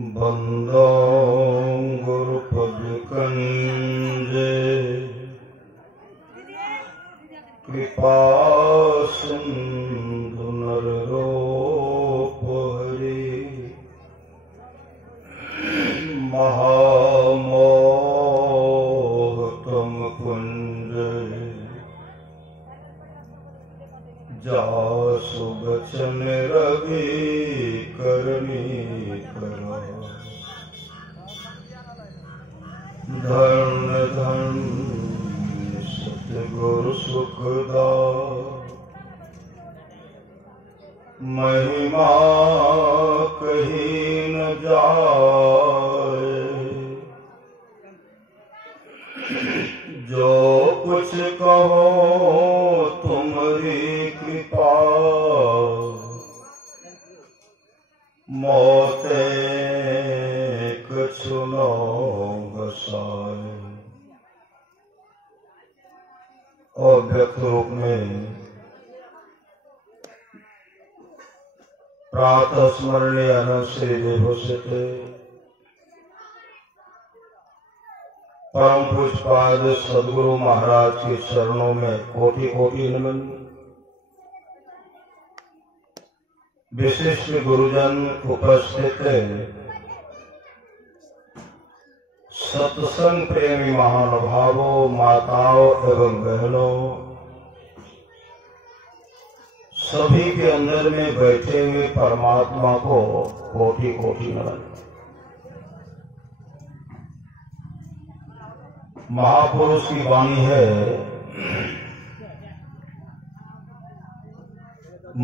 बंदो गुरुपदकंजे कृपा सिंधु नररूप हरि महामोहतम कुंज जासु बचन रवि करनी करो धन धन सतगुरु सुखदा महिमा कही न जाए जो कुछ कहो तुम्हारी कृपा मोते कछु न बसाए। और व्यक्त रूप में प्रातः स्मरणीय अनंत श्री विभूषित परम पूज्यपाद सद्गुरु महाराज के चरणों में कोटि कोटि नमन। विशिष्ट गुरुजन उपस्थित सत्संग प्रेमी महानुभावों, माताओं एवं बहनों, सभी के अंदर में बैठे हुए परमात्मा को कोटि कोटि नमन। महापुरुष की वाणी है,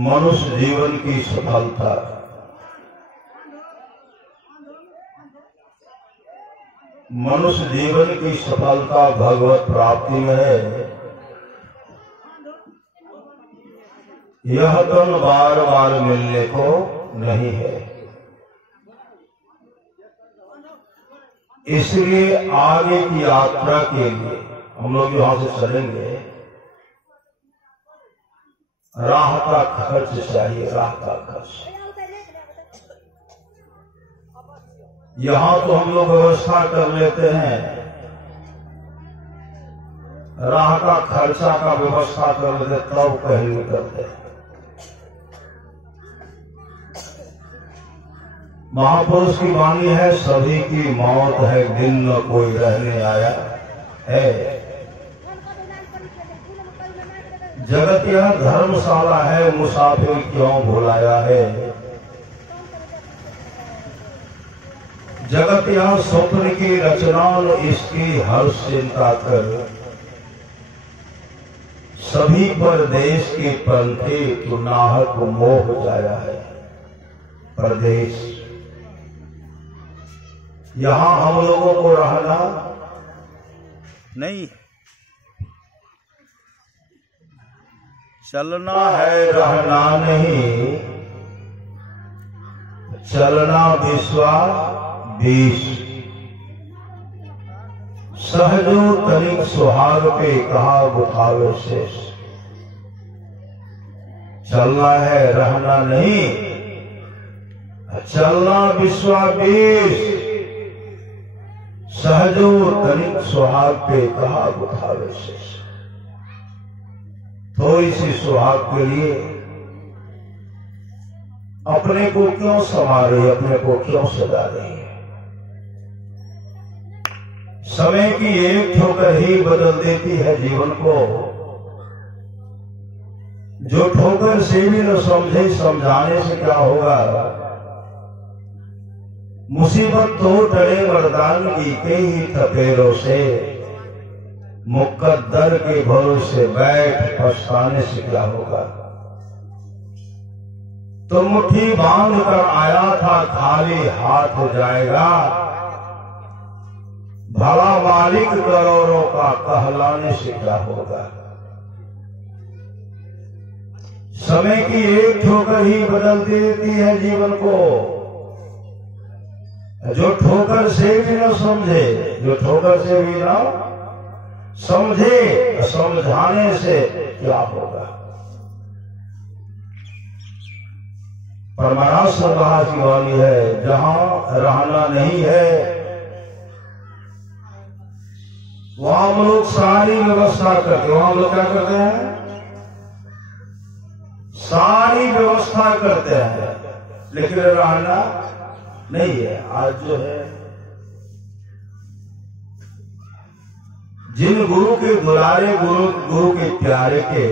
मनुष्य जीवन की सफलता भगवत प्राप्ति में है। यह धन बार बार मिलने को नहीं है। इसलिए आगे की यात्रा के लिए हम लोग यहां से चलेंगे, राह का खर्च चाहिए, राह का खर्च। यहां तो हम लोग व्यवस्था कर लेते हैं, राह का खर्चा का व्यवस्था कर लेते तब कहीं करते हैं। महापुरुष की वाणी है, सभी की मौत है, दिन न कोई रहने आया है। जगत यह धर्मशाला है, मुसाफिर क्यों भुलाया है। जगत यह स्वप्न की रचना, इसकी हर चिंता कर। सभी परदेश की पंथे तू नाहक मोह जाया है। परदेश यहां हम लोगों को रहना नहीं, चलना है रहना नहीं। चलना विश्वा बीस सहजो तनिक सुहाग पे कहा बुखावे शेष। चलना है रहना नहीं, चलना विश्वा बीस सहजो तनिक सुहाग पे कहा बुखावे शेष। थोड़ी सी सुहाग के लिए अपने को क्यों संवारे, अपने को क्यों सजा रही है। समय की एक ठोकर ही बदल देती है जीवन को। जो ठोकर से भी न समझे, समझाने से क्या होगा। मुसीबत तो टले मर्दानगी के ही थपेरों से, मुकद्दर के भरोसे बैठ पछताने से क्या होगा। तो मुट्ठी बांध कर आया था, खाली हाथ हो जाएगा। भला मालिक करोड़ों का कहलाने से क्या होगा। समय की एक ठोकर ही बदल देती है जीवन को। जो ठोकर से भी न समझे, जो ठोकर से भी न समझे, समझाने से क्या होगा। परमारास महाराज की वाणी है, जहां रहना नहीं है वहां हम लोग सारी व्यवस्था करते, वहां हम लोग क्या करते हैं, सारी व्यवस्था करते हैं, लेकिन रहना नहीं है। आज जो है जिन गुरु के दुलारे, गुरु के प्यारे के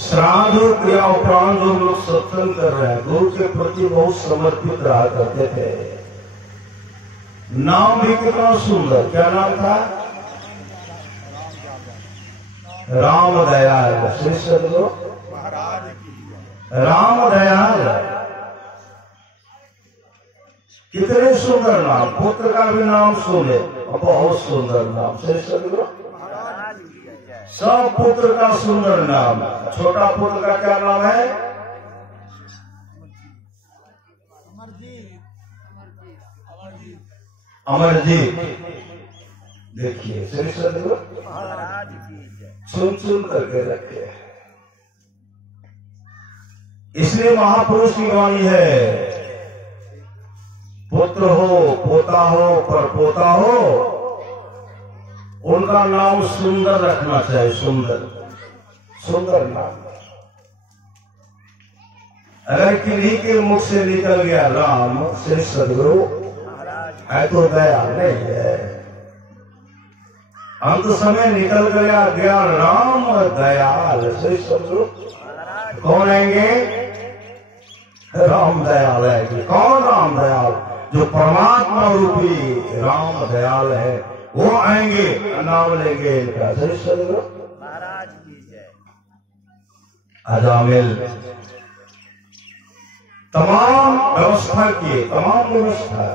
श्राद्ध क्रिया उपरांत जो लोग सत्संग कर रहे हैं, गुरु के प्रति बहुत समर्पित रहा करते थे। नाम भी कितना सुंदर, क्या नाम था, राम दयाल। श्री सदगुरु राम दयाल, कितने सुंदर नाम, पुत्र का भी नाम सुने, बहुत सुंदर नाम। श्री सदगुरु सब पुत्र का सुंदर नाम। छोटा पुत्र का क्या नाम है, अमरजीत। देखिए श्री सदगुरु सुन करके रखे। इसलिए महापुरुष की वाणी है, पुत्र हो, पोता हो, परपोता हो, उनका नाम सुंदर रखना चाहिए। सुंदर सुंदर नाम। अगर किन्हीं के मुख से निकल गया राम, श्री सदगुरु है तो दया नहीं है। अंत समय निकल गया राम दयाल। श्री सदगुरु कौन आएंगे, राम दयाल आएंगे। कौन राम दयाल, जो परमात्मा रूपी राम दयाल है, वो आएंगे, नाम लेंगे इनका। श्री सदगुरु महाराज की जय। अजामिल तमाम व्यवस्था किए, तमाम व्यवस्था,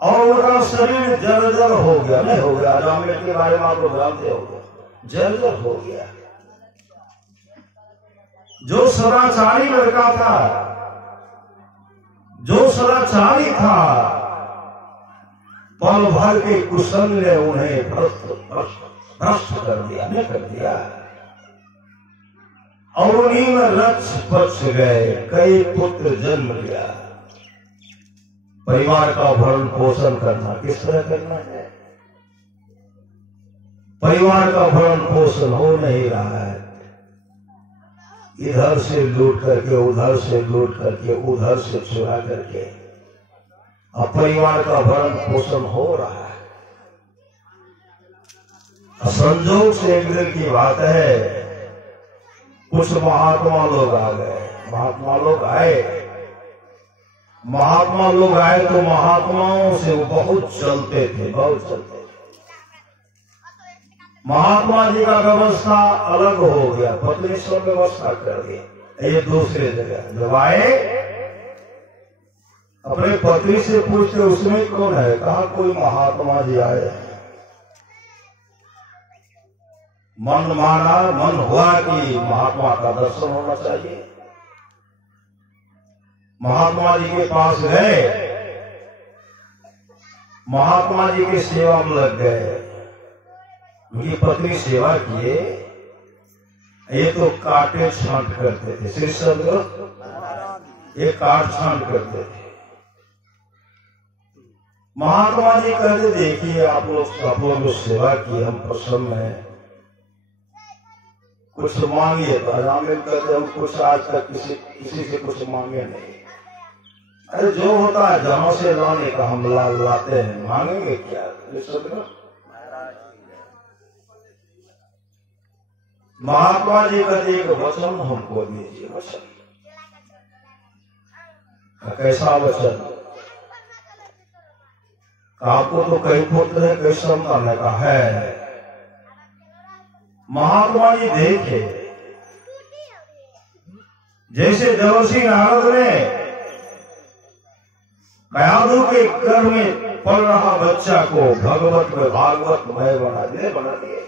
और उनका शरीर जर्जर हो गया, नहीं हो गया, अजामिल के बारे में आप लोग जानते हो, जर्जर हो गया। जो सदाचारी लड़का था, जो सदाचारी था, पल भर के कुशन ने उन्हें भ्रष्ट कर दिया, नहीं कर दिया, और उन्हीं में रच बच गए, कई पुत्र जन्म लिया। परिवार का भरण पोषण करना किस तरह करना है, परिवार का भरण पोषण हो नहीं रहा है। इधर से लूट करके, उधर से लूट करके, उधर से चुरा करके अब परिवार का भरण पोषण हो रहा है। संजोग से एक दिन की बात है, कुछ महात्मा लोग आ गए। महात्मा लोग आए तो महात्माओं से वो बहुत चलते थे, बहुत चलते थे। महात्मा जी का व्यवस्था अलग हो गया, पत्नी सब व्यवस्था कर दिया। ये दूसरे जगह जब आए, अपने पत्नी से पूछते उसमें कौन है, कहा कोई महात्मा जी आए हैं। मन माना, मन हुआ कि महात्मा का दर्शन होना चाहिए। महात्मा जी के पास गए, महात्मा जी की सेवा में लग गए। उनकी पत्नी सेवा किए, ये तो काटे छांट करते थे। श्री सदगुरु ये काट छांट करते थे। महात्मा जी कहते देखिए आप लोग जो सेवा की, हम प्रसन्न हैं, कुछ मांगिए। तो अजामिल कहते हम कुछ आज तक किसी से कुछ मांगे नहीं। अरे जो होता है जहां से लाने का हम लाते हैं, मांगेंगे क्या। महात्मा जी कहते एक वचन हमको दीजिए। वचन कैसा वचन, आपको तो कई पुत्र है, कई संतान का है। महात्मा जी देखे, जैसे देवर्षि नारद ने कयादू के गर्भ में पल रहा बच्चा को भगवत में भागवत मय बना दिए।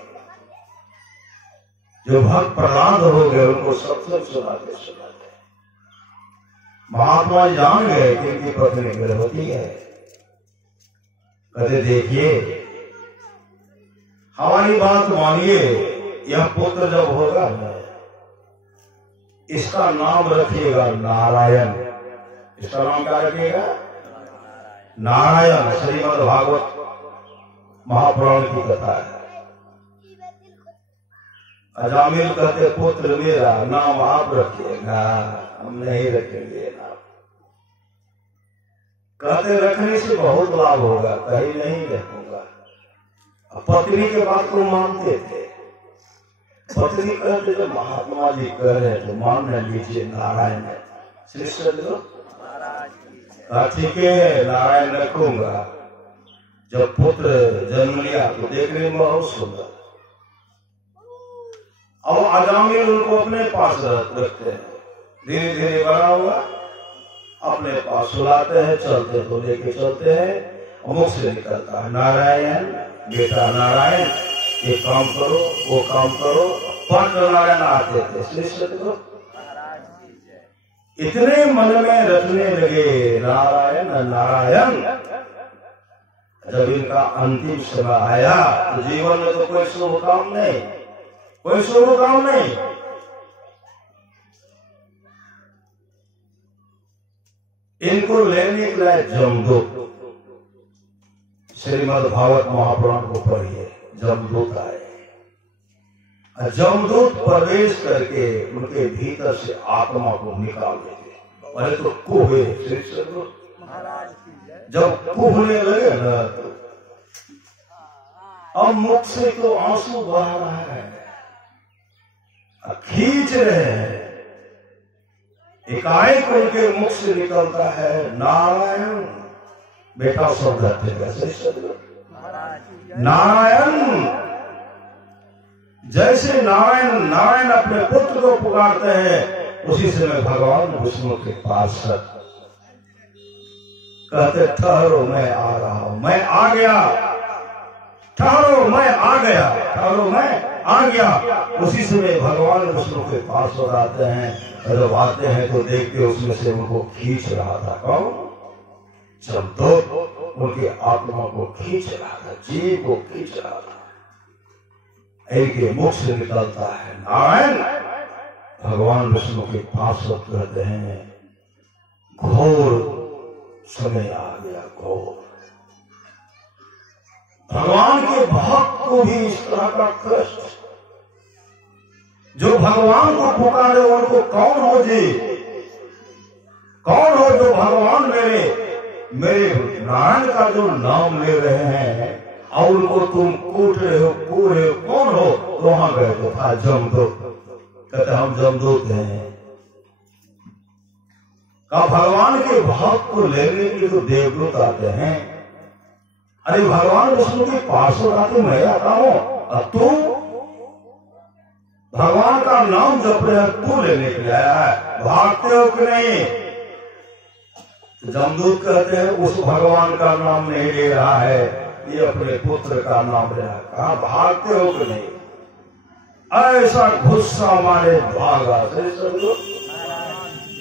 जो भक्त प्रहलाद हो गए उनको सत्संग सुनाते महात्मा जान गए कि इनकी पत्नी गर्भवती है। कहते देखिए हमारी बात मानिए, यह पुत्र जब होगा ना, इसका नाम रखिएगा नारायण। इसका नाम क्या रखिएगा? नारायण। श्रीमद् भागवत महापुराण की कथा है। अजामिल कहते पुत्र मेरा नाम आप रखिएगा, हम नहीं रखेंगे नाम। कहते रखने से बहुत लाभ होगा, कहीं नहीं रखूंगा। पत्नी के बात को मानते थे। पत्नी कहते जब महात्मा जी कह रहे तो मान लीजिए नारायण है। ठीक है नारायण रखूंगा। जब पुत्र जन्म लिया तो देखने में बहुत सुंदर। अब अजामिल उनको अपने पास रखते हैं। धीरे धीरे बड़ा हुआ, अपने पास सुलाते हैं, चलते तो लेके चलते हैं। मुख से निकलता है नारायण, बेटा नारायण, ये काम करो वो काम करो। पंच नारायण आते थे। इतने मन में रखने लगे नारायण नारायण। जब इनका अंतिम समय आया तो जीवन में तो कोई शुभ काम नहीं, कोई शुभ काम नहीं। इनको लेने के लिए जमदूत, श्रीमद् भागवत महापुराण को पढ़िए, जमदूत आए। जमदूत प्रवेश करके उनके भीतर से आत्मा को निकाल देते। पहले तो कुहे, जब कुहने लगे ना तो अब मुख से तो आंसू बह रहा है, खींच रहे हैं। एकाएक उनके मुख से निकलता है नारायण। बेटा शब्द नारायण। जैसे नारायण नारायण अपने पुत्र को पुकारते हैं, उसी समय भगवान विष्णु के पास कहते ठहरो मैं आ रहा हूं, मैं आ गया। ठहरो मैं आ गया, ठहरो मैं आ गया। उसी समय भगवान विष्णु के पास हो जाते हैं। जब आते हैं तो देखते उसमें से उनको खींच रहा था। कौन? जमदूत उनके आत्मा को खींच रहा था, जीव को खींच रहा था। एक मुख से निकलता है नारायण। भगवान विष्णु के पास कहते हैं घोर समय आ गया, घोर। भगवान के भक्त को भी इस तरह का कष्ट। जो भगवान को पुकारे उनको कौन हो जी? कौन हो जो भगवान मेरे नारायण का जो नाम ले रहे हैं और उनको तुम कूट रहे हो, कूट रहे हो, कौन हो? तो वहां गए तो था जमदूत। कहते हम जमदूत हैं। का भगवान के भक्त को लेने के लिए तो देवदूत आते हैं। अरे भगवान विष्णु के पास हो आते मैं आता हूं, अब तू भगवान का नाम जप रहे तू लेने के लिए आया है, भागते हो कि नहीं? जमदूत कहते हैं उस भगवान का नाम नहीं ले रहा है, ये अपने पुत्र का नाम ले रहा है। कहा भागते हो कि नहीं? ऐसा गुस्सा मारे भागा।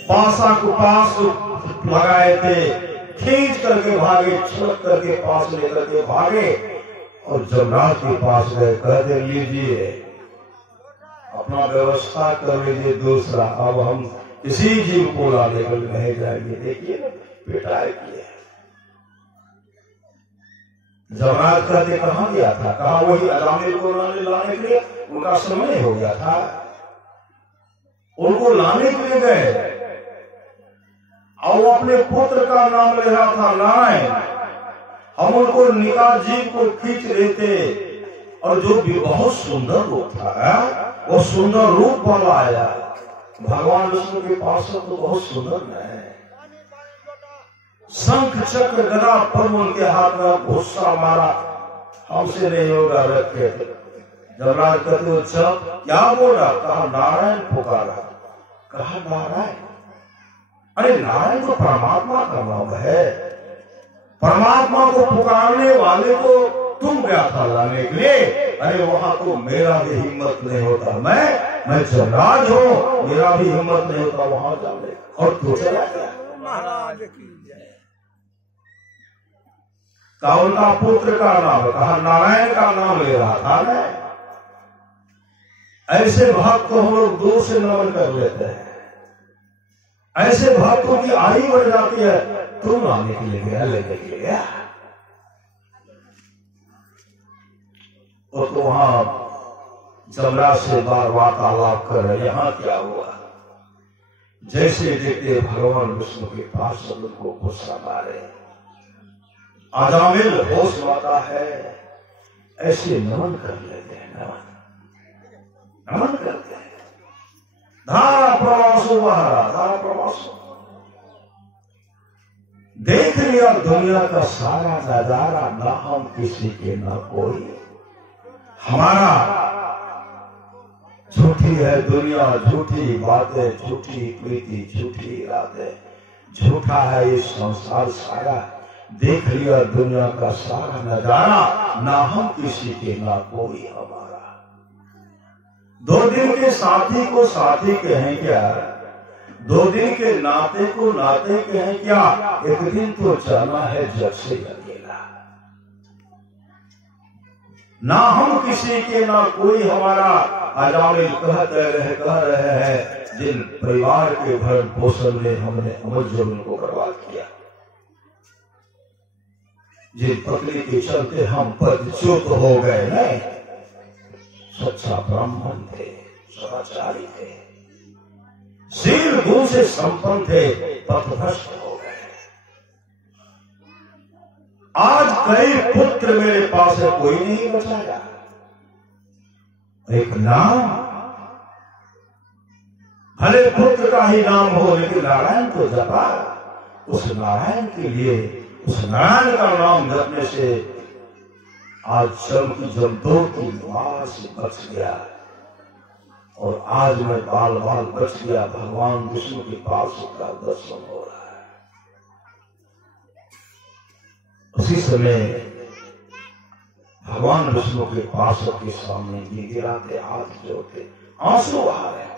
पासा को पास लगाए थे, खींच करके भागे, छलक करके पास लेकर के भागे और जमराज के पास गए। कहते लीजिए अपना व्यवस्था कर लीजिए दूसरा, अब हम किसी जीव को लाने के लिए नहीं जाएंगे। देखिए ना पिटाई की है। जमराज कहते कहां गया था? कहा वही अजामिल को लाने के लिए उनका समय हो गया था, उनको लाने के लिए गए और वो अपने पुत्र का नाम ले रहा था नारायण। हम उनको निकाल जीव को खींच लेते और जो भी बहुत सुंदर रूप था वो सुंदर रूप वाला आया। भगवान विष्णु के पास तो बहुत सुंदर है, शंख चक्र गदा पर उनके हाथ में गुस्सा मारा, हमसे नहीं होगा रखे। जमराज कहते क्या बोल रहा? कहा नारायण पुकारा। कहा नारायण? अरे नारायण तो परमात्मा का नाम है, परमात्मा को पुकारने वाले को तुम गया था लाने के लिए। अरे वहां तो मेरा भी हिम्मत नहीं होता, मैं जमराज हूं, मेरा भी हिम्मत नहीं होता वहां जाने। और तू चला गया। महाराज की जय। कहा उनका पुत्र का नाम, कहा नारायण का नाम ले रहा था मैं। ऐसे भक्त को हम लोग दूर से नमन कर लेते हैं। ऐसे भक्तों की आयु बढ़ जाती है, तुम आने के लिए गया, लेने के लिए गया, और तो वहां जमराज से बार वार्तालाप कर रहे, यहां क्या हुआ। जैसे देखते भगवान विष्णु के पास उनको गुस्सा मारे, अजामिल होश आता है, ऐसे नमन कर लेते हैं, नमन करते हैं। धारा प्रवासो महाराज, धारा प्रवासो देख लिया दुनिया का सारा नजारा, ना हम किसी के ना कोई, हमारा झूठी है दुनिया, झूठी बातें, झूठी प्रीति, झूठी इरादे, झूठा है ये संसार सारा। देख लिया दुनिया का सारा नजारा, ना हम किसी के ना कोई हमारा। दो दिन के साथी को साथी कहें क्या, दो दिन के नाते को नाते कहें क्या, एक दिन तो जाना है जग से अकेला। ना हम किसी के ना कोई हमारा। अजामिल कह रहे हैं जिन परिवार के भरण पोषण में हमने अमर जुर्म को बर्बाद किया, जिन पत्नी के चलते हम पदच्युत हो गए, नहीं सच्चा ब्राह्मण थे, सदाचारी थे, शील गुण से संपन्न थे, पथभ्रष्ट हो गए। आज कई पुत्र मेरे पास है, कोई नहीं बचाया। एक नाम, भले पुत्र का ही नाम हो, लेकिन नारायण को जपा, उस नारायण के लिए, उस नारायण का नाम जपने से आज जम की जमदों की मार से बच गया, और आज मैं बाल बाल बच गया। भगवान विष्णु के पास उसका दर्शन हो रहा है। उसी समय भगवान विष्णु के पास के सामने गिड़गिड़ाते, हाथ जोड़ते, आंसू बहा रहे हैं,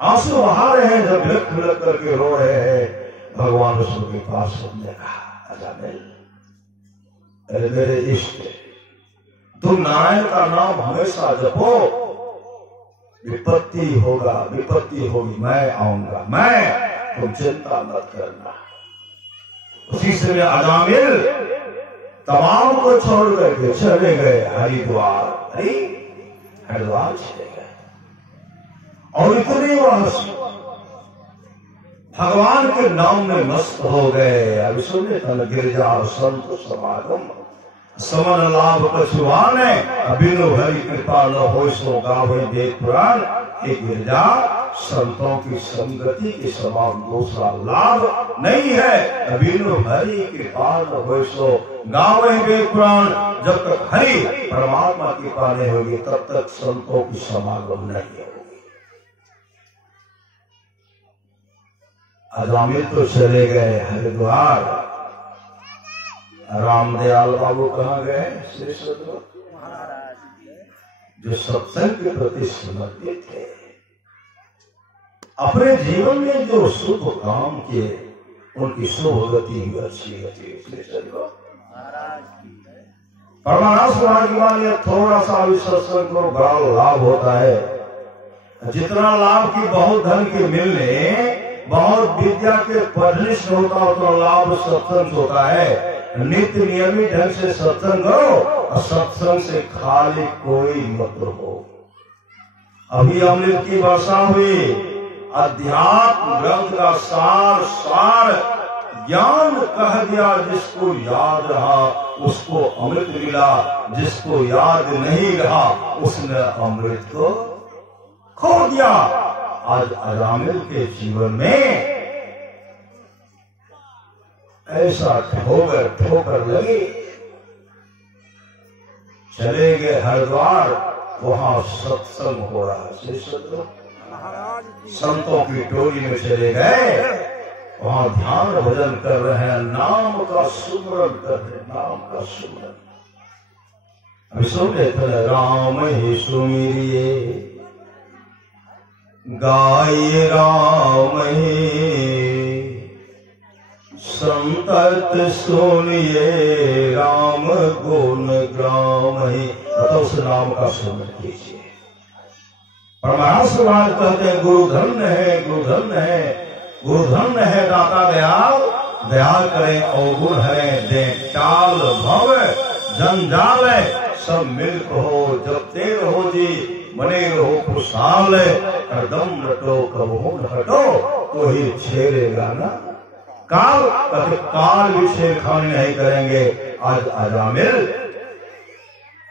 आंसू बहा रहे हैं, जब विलक विलक करके रो रहे हैं। भगवान विष्णु के पास हमने कहा, अजामिल मेरे इष्ट, तुम नारायण का नाम हमेशा जपो, विपत्ति होगा, विपत्ति होगी, मैं आऊंगा, मैं, तुम चिंता मत करना। उसी समय अजामिल तमाम को छोड़ करके चले गए हरिद्वार, हरिद्वार चले गए, और इतने वर्ष भगवान के नाम में मस्त हो गए। अब सुने तन गिरजा संत समागम, समन लाभ कछुआने, बिनु हरि कृपा न हो सो गावे वेद पुराण। हे गिरजा, संतों की संगति के समान दूसरा लाभ नहीं है। बिनु हरि कृपा न हो सो गावे वेद पुराण। जब तक हरि परमात्मा की कृपा नहीं होगी, तब तक संतों की समागम नहीं होगी। अजामिल तो चले गए हरिद्वार, रामदयाल बाबू कहाँ गए? श्री सदगुरु महाराज, जो सत्संग के प्रति समर्पित थे, अपने जीवन में जो शुभ काम किए, उनकी शुभ गति अच्छी गति। श्री सदगुरु महाराज परमानंद महाराज की मानिए, थोड़ा सा भी सत्संग को बड़ा लाभ होता है। जितना लाभ की बहुत धन के मिलने, बहुत विद्या के पढ़ने से होता, उतना लाभ सत्संग होता है। नित्य नियमित ढंग से सत्संग करो, और सत्संग से खाली कोई मत हो। अभी अमृत की वर्षा हुई, अध्यात्म ग्रंथ का सार ज्ञान कह दिया। जिसको याद रहा उसको अमृत मिला, जिसको याद नहीं रहा उसने अमृत को खो दिया। आज अजामिल के जीवन में ऐसा ठोकर लगी, चले गए हरिद्वार, वहां सत्संग हो रहा है। श्री सदगुरु संतों की टोली में चले गए, वहां ध्यान भजन कर रहे हैं, नाम का सुमरन कर रहे, नाम का सुमरन। अभी सुनते थे, राम ही सुमिरिए गाय राम ही, संतत सुनिए राम गुण ग्राम ही। अतः उस नाम का सुमरण कीजिए। परमहंस महाराज कहते हैं गुरु धन्य है, गुरु धन्य है, गुरु धन्य है दाता दयाल, दयाल करें अवगुण हरें, दे टाल भव जंजाल, सब मिल कहो जपते रहो जी, बने रहो खुशहाल, हरदम रटो कबहू न हटो, तो ही छेड़ेगा ना काल। कभी काल भी छेड़खानी नहीं करेंगे। आज अजामिल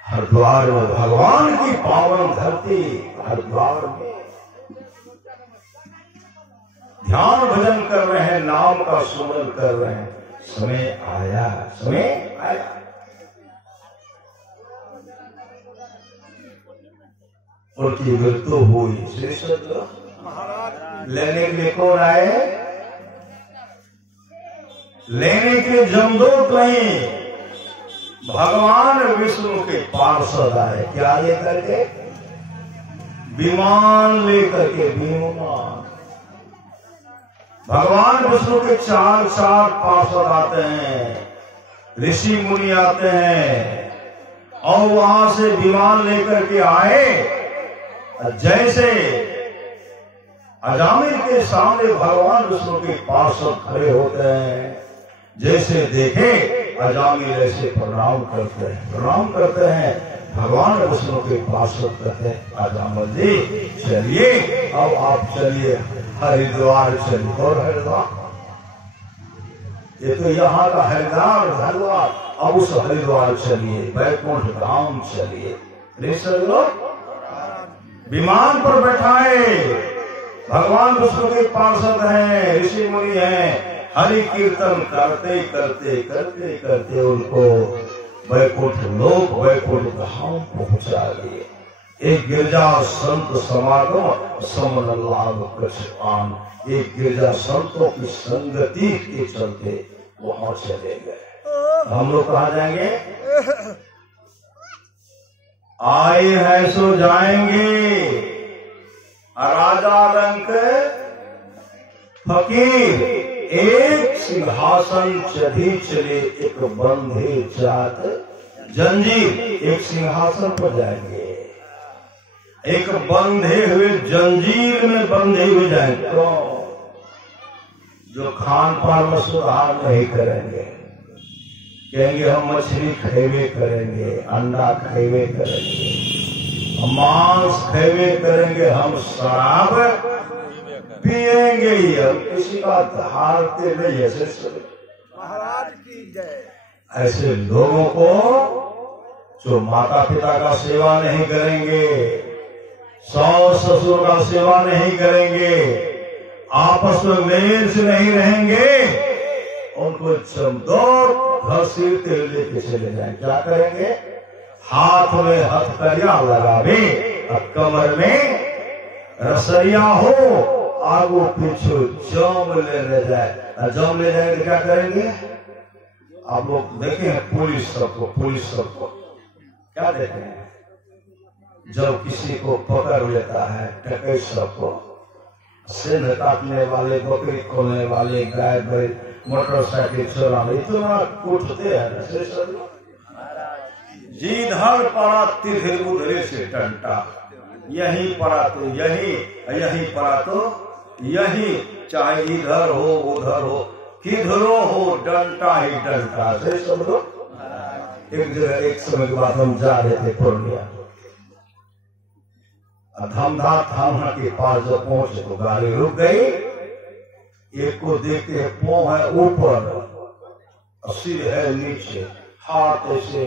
हरिद्वार में भगवान की पावन धरती हरिद्वार में ध्यान भजन कर रहे हैं, नाम का सुमरन कर रहे हैं। समय आया, समय आया। उनकी मृत्यु हुई। श्री सद्गुरु महाराज लेने के लिए कौन आए? लेने के जमदूत नहीं, भगवान विष्णु के पार्षद आए। क्या लेकर के? विमान लेकर के। विमान भगवान विष्णु के चार चार पार्षद आते हैं, ऋषि मुनि आते हैं, और वहां से विमान लेकर के आए। जैसे अजामिल के सामने भगवान विष्णु के पार्षद खड़े होते हैं, जैसे देखे अजामिल ऐसे प्रणाम करते हैं, प्रणाम करते हैं। भगवान विष्णु के पार्षद कहते हैं अजामिल जी चलिए, अब आप चलिए हरिद्वार चलिए। और हरिद्वार ये तो यहाँ का हरिद्वार, अब उस हरिद्वार चलिए, वैकुंठ धाम चलिए। विमान पर बैठाए, भगवान विष्णु के पार्षद हैं, ऋषि मुनि हैं, हरि कीर्तन करते करते करते करते उनको वैकुंठ लोक वैकुंठ धाम पहुंचा दिए। एक गिरजा संत समागम समन लाभ कछपान, एक गिरजा संतों की संगति के चलते वहां चले गए। हम लोग कहाँ जाएंगे? आए हैं सो जाएंगे। राजा रंग फकीर एक सिंहासन चढ़ी चले, एक बंधे जात जंजीर। एक सिंहासन पर जाएंगे, एक बंधे हुए जंजीर में बंधे हुए जाएंगे। तो जो खान पान में सुधार नहीं करेंगे, कहेंगे हम मछली खेवे करेंगे, अंडा खेवे करेंगे, मांस खेवे करेंगे, हम शराब पिएंगे ही, हम किसी का धारते नहीं। ऐसे महाराज की जय। ऐसे लोगों को जो माता पिता का सेवा नहीं करेंगे, सास ससुर का सेवा नहीं करेंगे, आपस में मेल से नहीं रहेंगे, उनको चमदौड़ घसीटते लेके चले जाए। क्या करेंगे? हाथ में हथकड़िया लगावे, कमर में रसरिया हो, आगो पीछे जम ले जाए। जम ले जाएंगे तो क्या करेंगे? आप लोग देखे हैं पुलिस सबको क्या देखे हैं? जब किसी को पकड़ लेता है, टकैत सबको, सिंध काटने वाले, बकरी खोलने वाले, गाय बैल, मोटरसाइकिल चलाने, इतना कूटते हैं। जिधर पड़ा तिधर उधरे से डंटा, यहीं पड़ा तो यहीं, यहीं पड़ा तो यहीं, चाहे इधर हो उधर हो, किधरो हो, डंटा ही डंटा। से सब लोग एक जगह एक समय के बाद हम जा रहे थे पूर्णिया, धमधा थाना के पास जब पहुंचे तो गाड़ी रुक गई। एक को देखते हैं पांव है ऊपर, सिर है नीचे, हाथ ऐसे,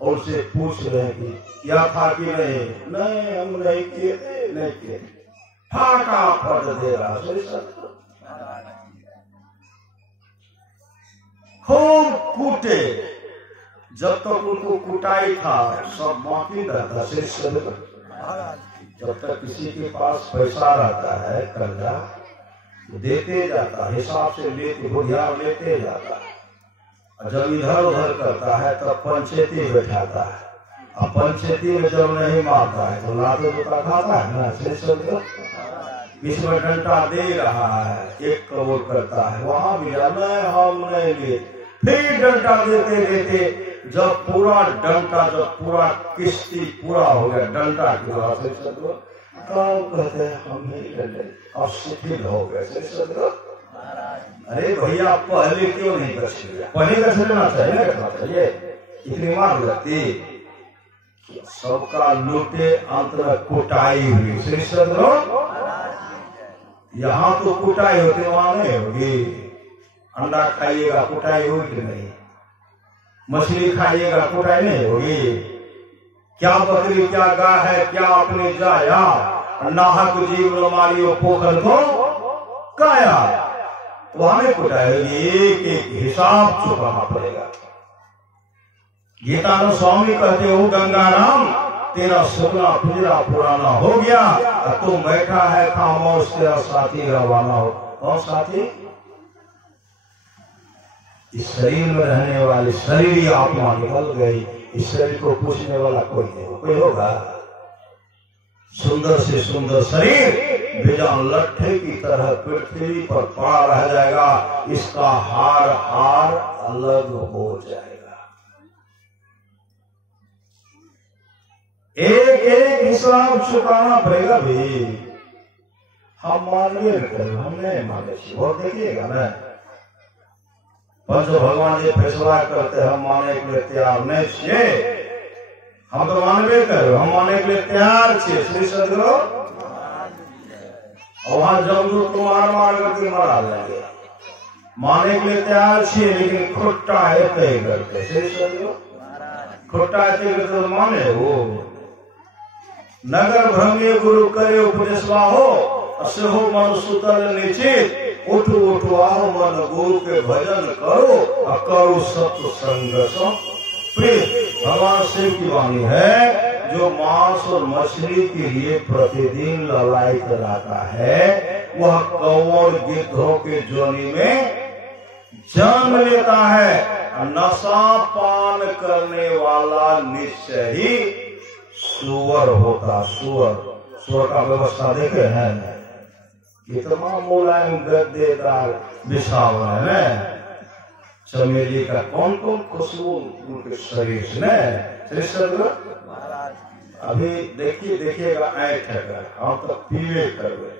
और से पूछ रहे हैं कि क्या था कि नहीं? नहीं हम नहीं किए थे, नहीं किए। फाका फट दे रहा। खूब कूटे, जब तक उनको कुटाई था सब बाकी रहता। जब तक किसी के पास पैसा रहता है, कर्जा देते जाता, हिसाब से लेते बुधियार लेते जाता है। जब इधर उधर करता है तब पंचायती बैठाता है, अब पंचायती में जब नहीं मारता है तो लाते जूता खाता है ना। बीच में डंडा दे रहा है, एक कबूल करता है, वहां भी जाना है, हम नहीं लिए, फिर डंडा देते देते जब पूरा डंडा, जब पूरा किश्ती पूरा हो गया डंडा की द्वारा से सदगुरु कब कहते हैं हम ही अब शिथिल हो गए सदगुरु। अरे भैया पहले क्यों नहीं बच गया? पहले कैसे लेना चाहिए ना, करना चाहिए। इतनी मार लगती सबका लूटे अंत में कुटाई हुई श्री सदगुरु। यहाँ तो कुटाई होती, वहां नहीं होगी। अंडा खाइएगा कुटाई होगी कि नहीं? मछली खाइएगा कुटाई नहीं होगी? क्या बकरी क्या गाय है, क्या अपने जाया नाहक जीव मारियो पोखर को काया, वहां नहीं कुटाई होगी। एक एक हिसाब चुकाना पड़ेगा। गीता में स्वामी कहते हो गंगाराम तेरा सुपना पिंजरा पुराना हो गया, तू बैठा है खामोश, तेरा साथी रवाना हो। कौन साथी? इस शरीर में रहने वाली शरीर आत्मा निकल गई, इस शरीर को पूछने वाला कोई नहीं, कोई होगा? सुंदर से सुंदर शरीर बेजान लट्ठे की तरह पृथ्वी पर पड़ा रह जाएगा, इसका हार हार अलग हो जाएगा। एक एक हिसाब चुकाना पड़ेगा भी। हम मानिए हम नहीं माने, और देखिएगा ना पंच भगवान ये फैसला करते हम माने के लिए तैयार नहीं छे, हम तो मानवे करो, हम माने के लिए तैयार छे श्री सदगुरु। वहां जमदूत को मार मार करके मारा जाएंगे, माने के लिए तैयार छे, लेकिन खुट्टा है तय करते श्री सदगुरु। खुट्टा है तय करते माने वो नगर भ्रमे गुरु करे उपदेशवा हो, असहो मन सुतल निश्चित, उठो उठो आओ मन गुरु के भजन करो, करो सत्संग प्रेम। भगवान शिव की वाणी है, जो मांस और मछली के लिए प्रतिदिन लड़ाई कराता है, वह कौर गिद्धों के जोनी में जन्म लेता है। नशा पान करने वाला निश्चय ही सुअर होता। सुअर का व्यवस्था देखे हैं, कितना मुलायम गद्देदार बिछावा है न, चमेली का कौन कौन खुशबू उनके शरीर से। अभी देखिए देखिएगा ऐठ है, हम तो पीवे करवे।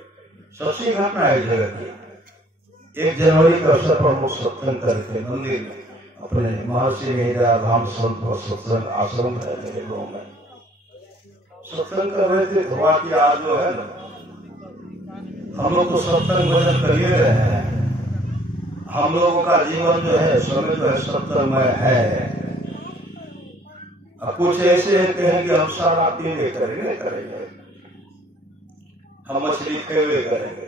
सच्ची घटना है जगह की। 1 जनवरी के अवसर पर मुझ सत्संग करके मंदिर में अपने महर्षि मेहरा धाम संत और सत्संग आश्रम है मेरे गाँव में सत्संग कर रहे थे। धोआ की आज जो है ना, हम लोग तो सत्संग भजन कर ही रहे हैं। हम लोगों का जीवन जो है समय जो है सत्संगमय है। अब कुछ ऐसे कहेंगे हम सारा पीने करेंगे, हम मछली खेवे करेंगे,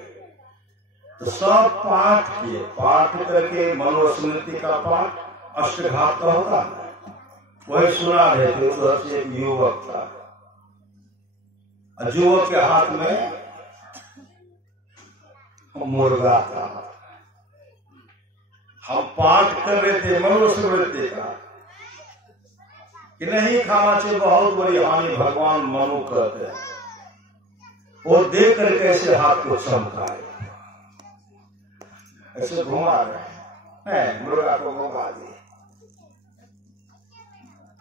तो सब पाठ किए, पाठ करके मनोस्मृति का पाठ अष्टघात का होता है, वही सुना रहे थे। उधर से एक युवक था, युवक के हाथ में मुर्गा था। हम पाठ कर रहे थे मनुस्मृति का कि नहीं खाना चाहिए, बहुत बड़ी हानि भगवान मनु कहते हैं। वो देख कर कैसे हाथ को चमकाए, ऐसे घुमा रहे मुर्गा को घुमा दिए।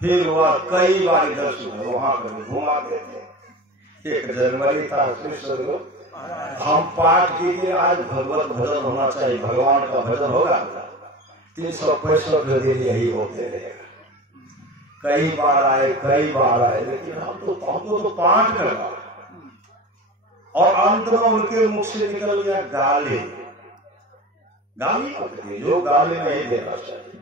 फिर वह कई बार इधर से वहां पर घुमा देते। 1 जनवरी था, हम पाठ कीजिए, आज भगवत भजन होना चाहिए, भगवान का भजन होगा। 365 दिन यही होते रहेगा। कई बार आए, लेकिन हम तो पाठ करना। और अंत में उनके मुख से निकल गया गाली बके, जो गाली नहीं देना चाहिए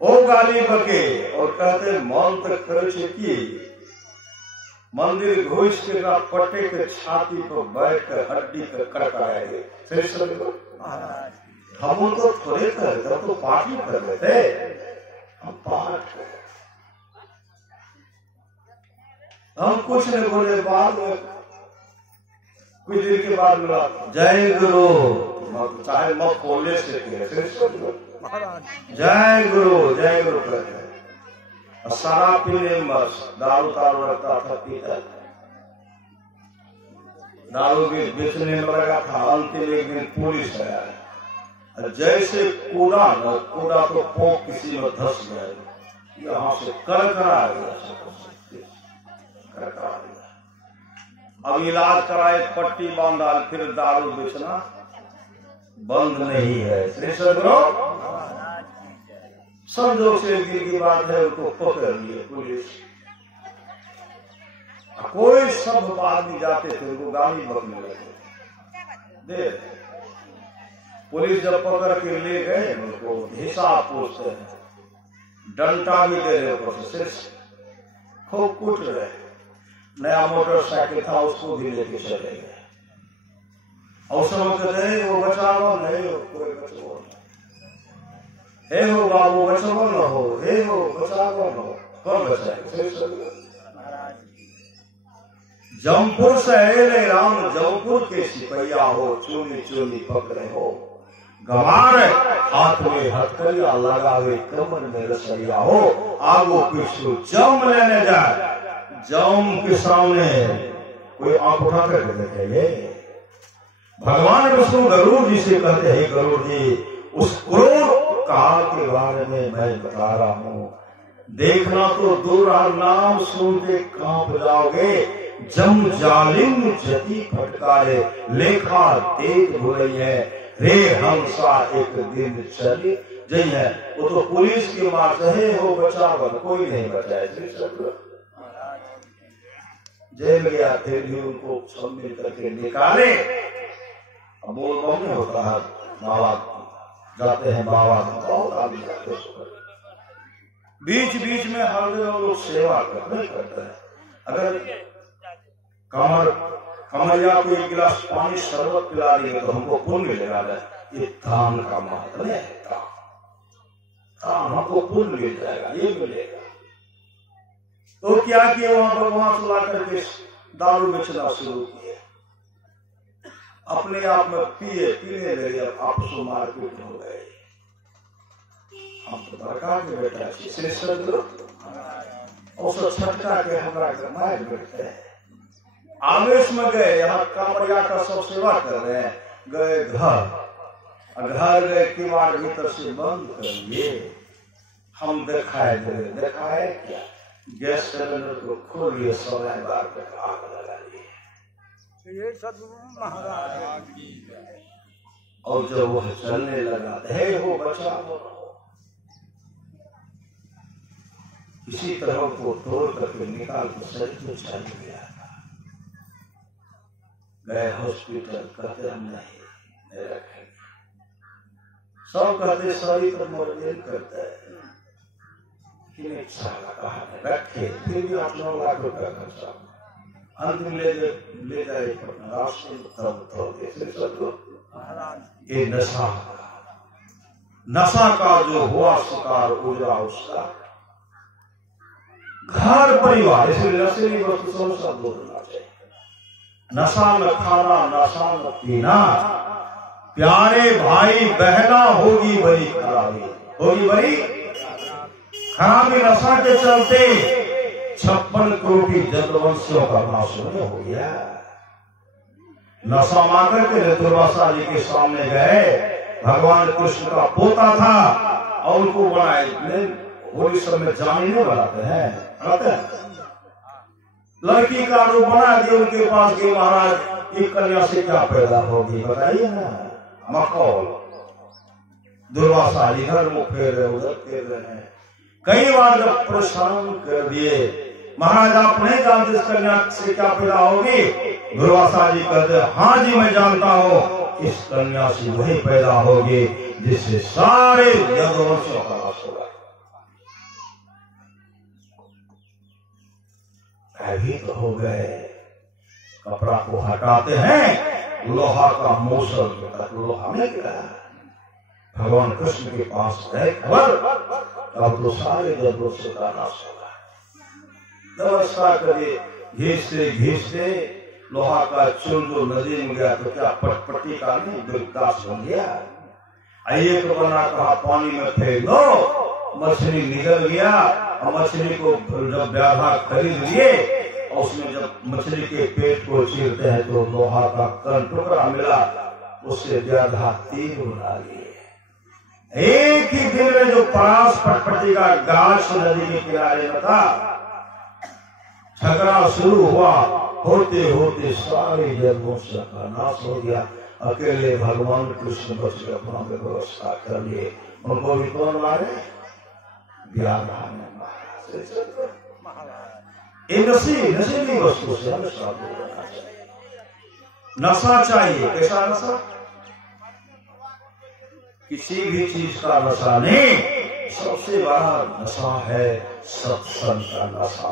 वो गाली बके। और कहते मंत्र करे की मंदिर घुस के पट्टे के छाती पर बैठ कर हड्डी कर कड़काएंगे। हम उनको थोड़े करते, तो पाठ ही कर लेते, हम पाठ हम कुछ नहीं बोले। बाद में कुछ देर के बाद मिला जय गुरु, चाहे मत बोले से जय गुरु कहते। सारा पीने बस दारू रखता था, पीता दारू भी बेचने में लगा था। अंतिम एक दिन पुलिस आया, जैसे कूड़ा तो पोंक किसी में धस गया, यहाँ से करकरा गया। अब इलाज कराए, पट्टी बांधा, फिर दारू बेचना बंद नहीं है। सब लोग से एक दिन की बात है, उनको पकड़ लिए पुलिस। कोई सब आदमी जाते थे, उनको गाली बकने लगे। दे पुलिस जब पकड़ के ले गए, उनको हिसाब पूछते हैं, डंडा भी दे रहे, सिर्फ खूब कूट रहे। नया मोटरसाइकिल था, उसको भी लेके चले गए। और समझते रहे वो बचाओ नहीं हो, कोई बचाओ हे हो बाबू, बचाओ न हो, हे हो बचाओ न हो, कौन बचाए? जमपुर से अले राम, जमपुर के सिपहिया हो, चोली चोली पकड़े हो, गवार हाथ में हथकड़िया लगावे, कमर में रसैया हो, आगो पीछू जम लेने जाए। जम के सामने कोई आंख उठा कर देखेंगे। भगवान विष्णु गरुड़ जी से कहते हैं, गरुड़ जी, उस क्रूर काल के बारे में मैं बता रहा हूँ, देखना तो दूर, नाम सुनते कांप जाओगे। जम जालिम जति फटकारे, लेखा देख भूलिए, रे हमसा एक दिन चले जइए। वो तो पुलिस की मार से हो बचाव, कोई नहीं बचाए। जेल गया, फिर भी उनको सब मिल करके निकाले। अब बोल कौन होता है, बाबा जाते हैं, बाबा बहुत आदमी जाते हैं। बीच बीच में हर लोग सेवा करते हैं। अगर कमरिया को एक गिलास पानी शरबत पिला दिए तो हमको पुण्य मिलेगा। ये दान का महत्व है, दान हमको पुण्य मिल जाएगा, ये मिलेगा। तो क्या किया, वहां भगवान सुला करके दारू बेचना शुरू किया। अपने आप में पीने लगे, आपस में मारपीट हो गए। हम तो बड़का के बेटा और छटका के हमारा मार बैठते हैं। आवेश में गए, यहाँ कामरिया का सब सेवा कर रहे हैं, गए घर गए, किवाड़ भीतर से बंद कर लिए। हम दिखाए क्या, गैस सिलेंडर को खोल लिए, 100 बार पे आग लगा लिए। ये सदगुरु महाराज की। और जब वो चलने लगा, हे हो बचाओ, इसी तरह को तोड़ करके निकाल कर शरीर में चल गया। गए हॉस्पिटल, कहते हम नहीं रखेंगे। सब कहते शरीर तो मरजेल करता है, रखे। फिर भी 8-9 लाख रुपया खर्चा, अंत में ले जाए रास्ते ये नशा का जो हुआ शिकार, उजरा उसका घर परिवार। इसलिए नशे की वस्तु सब बोलना चाहिए। नशा न खाना, नशा न पीना, प्यारे भाई बहना होगी बड़ी खराबी, होगी बड़ी खराबी। नशा के चलते 56 करोड़ जनवंशियों का नाश हो गया। नशा माकर के दुर्वासा जी के सामने गए, भगवान कृष्ण का पोता था और उनको बनाए। होली समय जाने नहीं बनाते हैं, लड़की का रूप बना दिया, उनके पास गए। महाराज एक कन्या से क्या पैदा होगी बताइए ना। मखौल दुर्वासा इधर मुख फेर रहे, उधर फेर रहे हैं। कई बार जब परेशान कर दिए, महाराज आप नहीं जानते इस कन्या से क्या पैदा होगी? दुर्वासा जी कहते हाँ जी मैं जानता हूँ, इस कन्या से वही पैदा होगी जिससे सारे यदुवंशों का नाश होगा। भयभीत हो गए, कपड़ा को हटाते हैं, लोहा का मूसल तक लोहा में गिरा। भगवान कृष्ण के पास गए, खबर अब तो सारे यदुवंशों का नाश होगा। व्यवस्था करिए, घीसते लोहा का चूर्ण जो नदी में गया तो क्या पटपटी का नहीं विकास बन गया। एक बना कहा पानी में फेंक दो, मछली निकल गया। और मछली को जब व्याधा खरीद लिए और उसमें जब मछली के पेट को चीरते हैं तो लोहा का कण टुकड़ा मिला, उससे व्याधा तीर बना लिए। एक ही दिन में जो परास पटपटी का गाछ नदी के किनारे में था, झगड़ा शुरू हुआ, होते होते सारे जन्मों का नाश हो गया। अकेले भगवान कृष्ण बच के अपना व्यवस्था कर लिए। उनको भी कौन मारे? व्याघ्र ने मारा। नशीली वस्तु से हमें सावधान रहना चाहिए। नशा चाहिए। कैसा नशा? किसी भी चीज का नशा नहीं, सबसे बड़ा नशा है सत्संग का नशा।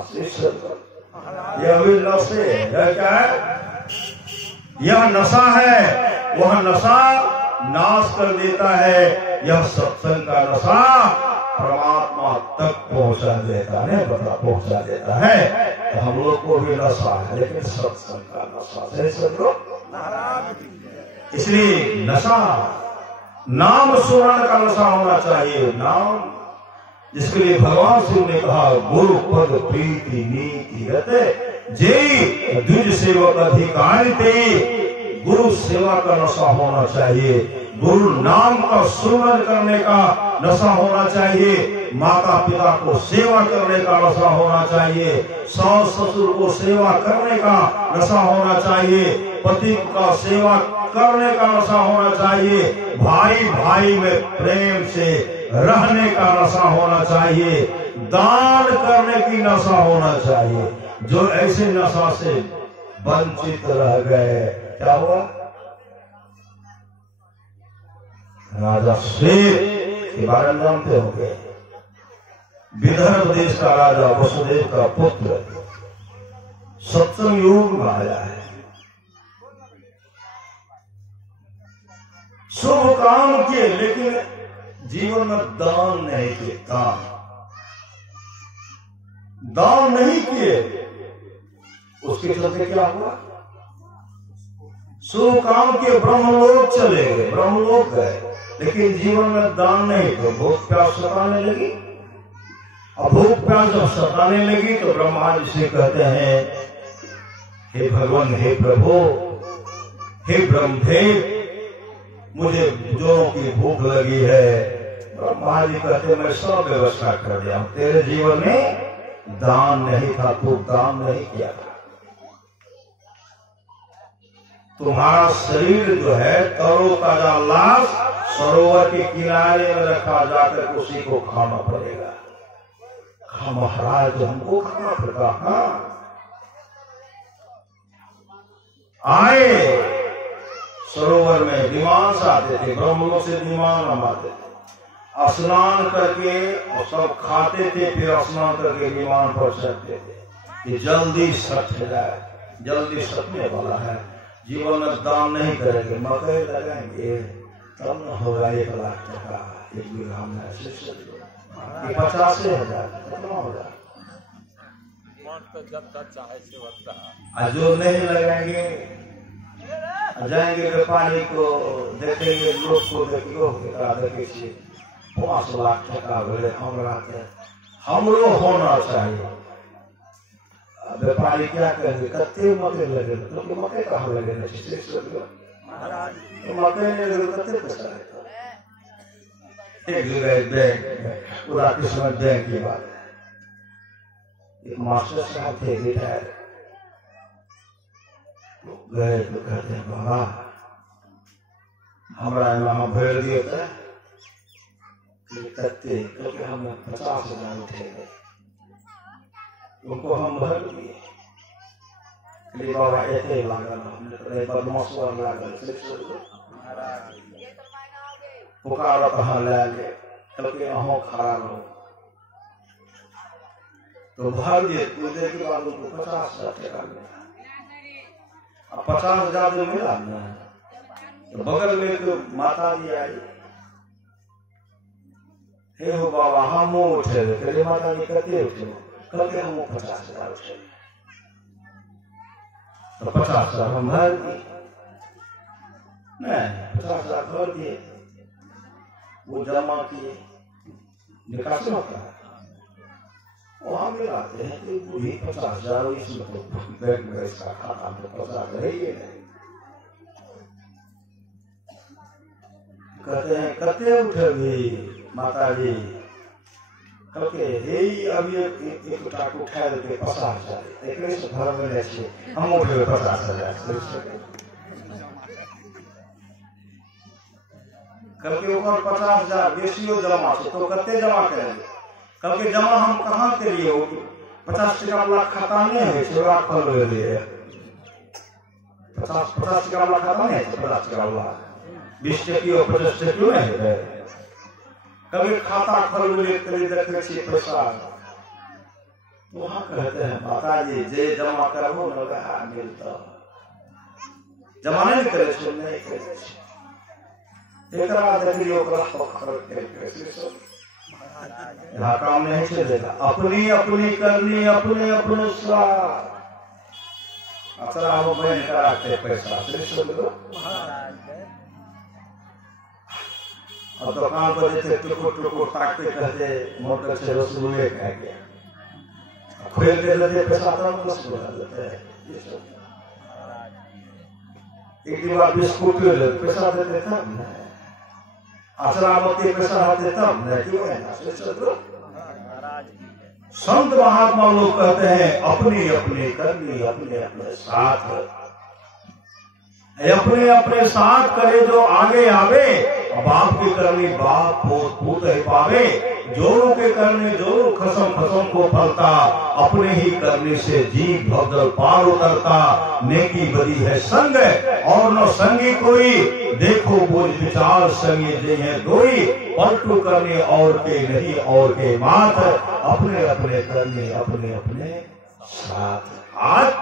यह भी नशे है। क्या है? यह नशा है। वह नशा नाश कर देता है। यह सत्संग का नशा परमात्मा तक पहुंचा देता है, पहुंचा देता है। तो हम लोग को भी नशा है, लेकिन सत्संग का नशा से सब लोग। इसलिए नशा, नाम सुवर्ण का नशा होना चाहिए। नाम जिसके लिए भगवान शिव ने कहा, गुरु पद प्रीति नीति रहते जय द्विज सेवक अधिकारी थे। गुरु सेवा का नशा होना चाहिए। गुरु नाम का सुमरण करने का नशा होना चाहिए। माता पिता को सेवा करने का नशा होना चाहिए। सास ससुर को सेवा करने का नशा होना चाहिए। पति का सेवा करने का नशा होना चाहिए। भाई भाई में प्रेम से रहने का नशा होना चाहिए। दान करने की नशा होना चाहिए। जो ऐसे नशा से वंचित रह गए, क्या हुआ? राजा शेर के बारे में जानते होंगे। विदर्भ देश का राजा वसुदेव का पुत्र सत्संग योग में आया है। शुभ काम किए, लेकिन जीवन में दान नहीं किए। दान नहीं किए, उसके चलते क्या हुआ? शुभ काम किए, ब्रह्मलोक चले गए, ब्रह्मलोक गए, लेकिन जीवन में दान नहीं। तो भूख प्यास सताने लगी। अब भूख प्यास जब सताने लगी तो ब्रह्मा जी से कहते हैं, हे भगवान, हे प्रभु, हे ब्रह्मदेव, मुझे जोरों की भूख लगी है। ब्रह्मा जी कहते, मैं सब व्यवस्था कर दिया हूं। तेरे जीवन में दान नहीं था, तू दान नहीं किया था। तुम्हारा शरीर जो है तरोताजा लाश सरोवर के किनारे में रखा जाकर उसी को खाना पड़ेगा। महाराज, हमको खाना पड़ता। हाँ, आए सरोवर में विमान से आते थे, ब्रह्मलोक से विमान हम आते थे, स्नान करके और सब खाते थे, फिर स्नान करके विमान पर चढ़ते थे कि जल्दी सट जाए, जल्दी सटने वाला है। जीवन में दान नहीं करेंगे, मकई लगाएंगे तब न होगा 1 लाख टका 1 बीघा में। 50,000 कितना होगा? जो नहीं लगाएंगे, जाएंगे व्यापारी को देखेंगे, लोग को देखेंगे 5 लाख टका बोले हमरो होना चाहिए। व्यापारी क्या कहेंगे, कत्ते मकई लगे, तो मकई कहाँ लगे? मकई नहीं लगे, कत्ते पैसा है? एक जगह बैंक, पूरा किस्मत बैंक की बात है। एक मास्टर साहब थे, रिटायर, गए तो कहते हैं, बाबा हमारा वहां भर दिए थे, क्योंकि हमें 50,000 उठेंगे, उनको हम भर दिए। बाबा ऐसे लागल, हमने बदमाशुआ लागल, पुकारा कहा ले, क्योंकि अहों खड़ा रहो तो भर दिए। कुछ देर के बाद उनको 50,000 टका मिला। 50,000 जो मिला ना, तो बगल में एक माता जी आई, हे हो बाबा हम उठे, कहले माता जी कहते उठे, कहते हम 50,000 उठे, तो 50,000 हम भर दिए। नहीं, 50,000 भर दिए, वो जमा किए, निकासी होता है, वहां मिलाते हैं कि बूढ़ी 50,000 इसमें तो बैंक में इसका खाता में 50,000 है ही नहीं। कहते हैं कते उठेगी माता जी, कहते हे अभी एक टाक उठा देते 50,000 एक से घर में ले छे हम उठे 50,000 कल के ऊपर 50,000 बेसियो जमा छे तो कते जमा करेंगे? कल के जमा हम कहाँ करिए? 50 टका वाला खाता नहीं है सेवा खोल लिए 50 टका वाला खाता नहीं है 50 टका वाला 20 टकियो 50 टकियो नहीं है। कभी खाता खोल लिए कभी देखे छी पैसा वहां कहते हैं माता जी जे जमा करबो न वहा मिलता जमा नहीं करे छे नहीं करे छे एकरा देखियो ओकरा पकड़ के यहाँ काम नहीं चलेगा। अपनी अपनी करनी अपने अपने स्वाद अचरा वो बहन कराते पैसा और दुकान पर जैसे टुकुर ताकते कहते मोटर से रसगुल्ले खा गया खोल के लेते पैसा तब रसगुल्ला देते एक बार बिस्कुट ले पैसा देते तब आश्रामती पैसा होते तब क्यों है? संत महात्मा लोग कहते हैं अपनी अपनी करनी अपने अपने साथ अपने अपने साथ करे जो आगे आवे। बाप की करनी बाप पूत ही पावे जोरों के करने जोरों खसम खसम को फलता अपने ही करने से जीव भगदल पार उतरता। नेकी बदी है संग और न संगी कोई देखो बोझ विचार संगी जे है दोई पलटू करने और के नहीं और के मात अपने अपने करने अपने अपने साथ। आज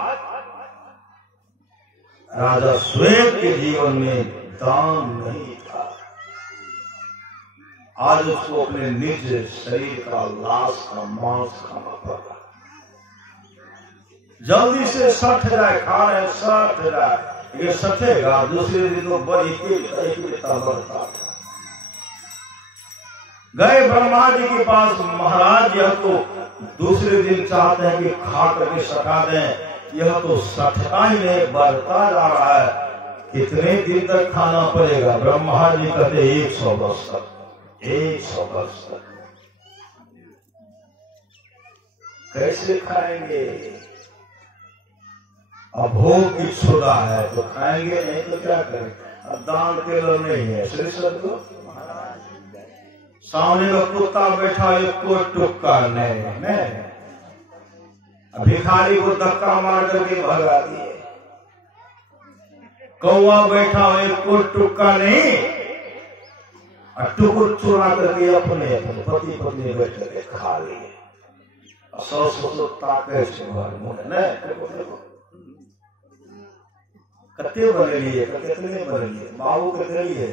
राजा श्वेत के जीवन में दान नहीं था। आज उसको अपने निज शरीर का लाश का मांस खाना पड़ा। जल्दी से सठ जाए खा रहे सठ जाए ये सठेगा दूसरे दिन तो बड़ी बढ़ता था। गए ब्रह्मा जी के पास महाराज यह तो दूसरे दिन चाहते हैं कि खा करके सटा दें यह तो सठता ही नहीं बढ़ता जा रहा है कितने दिन तक खाना पड़ेगा? ब्रह्मा जी कहते 100 वर्ष तक 100 वर्ष तक कैसे खाएंगे? अब भोग की छुड़ा है तो खाएंगे नहीं तो क्या करें? अब दान के लिए नहीं है श्री सदगुरु सामने में कुत्ता बैठा एक कोई टुक्का नहीं भिखारी को धक्का मार करके भगा दिए। कौवा बैठा एक कोई टुक्का नहीं टुकुर चुरा करके अपने अपने पति पत्नी बैठ करके खा लिए। सौ ताके कते बने लिए कितने बने लिए बाबू कितने लिए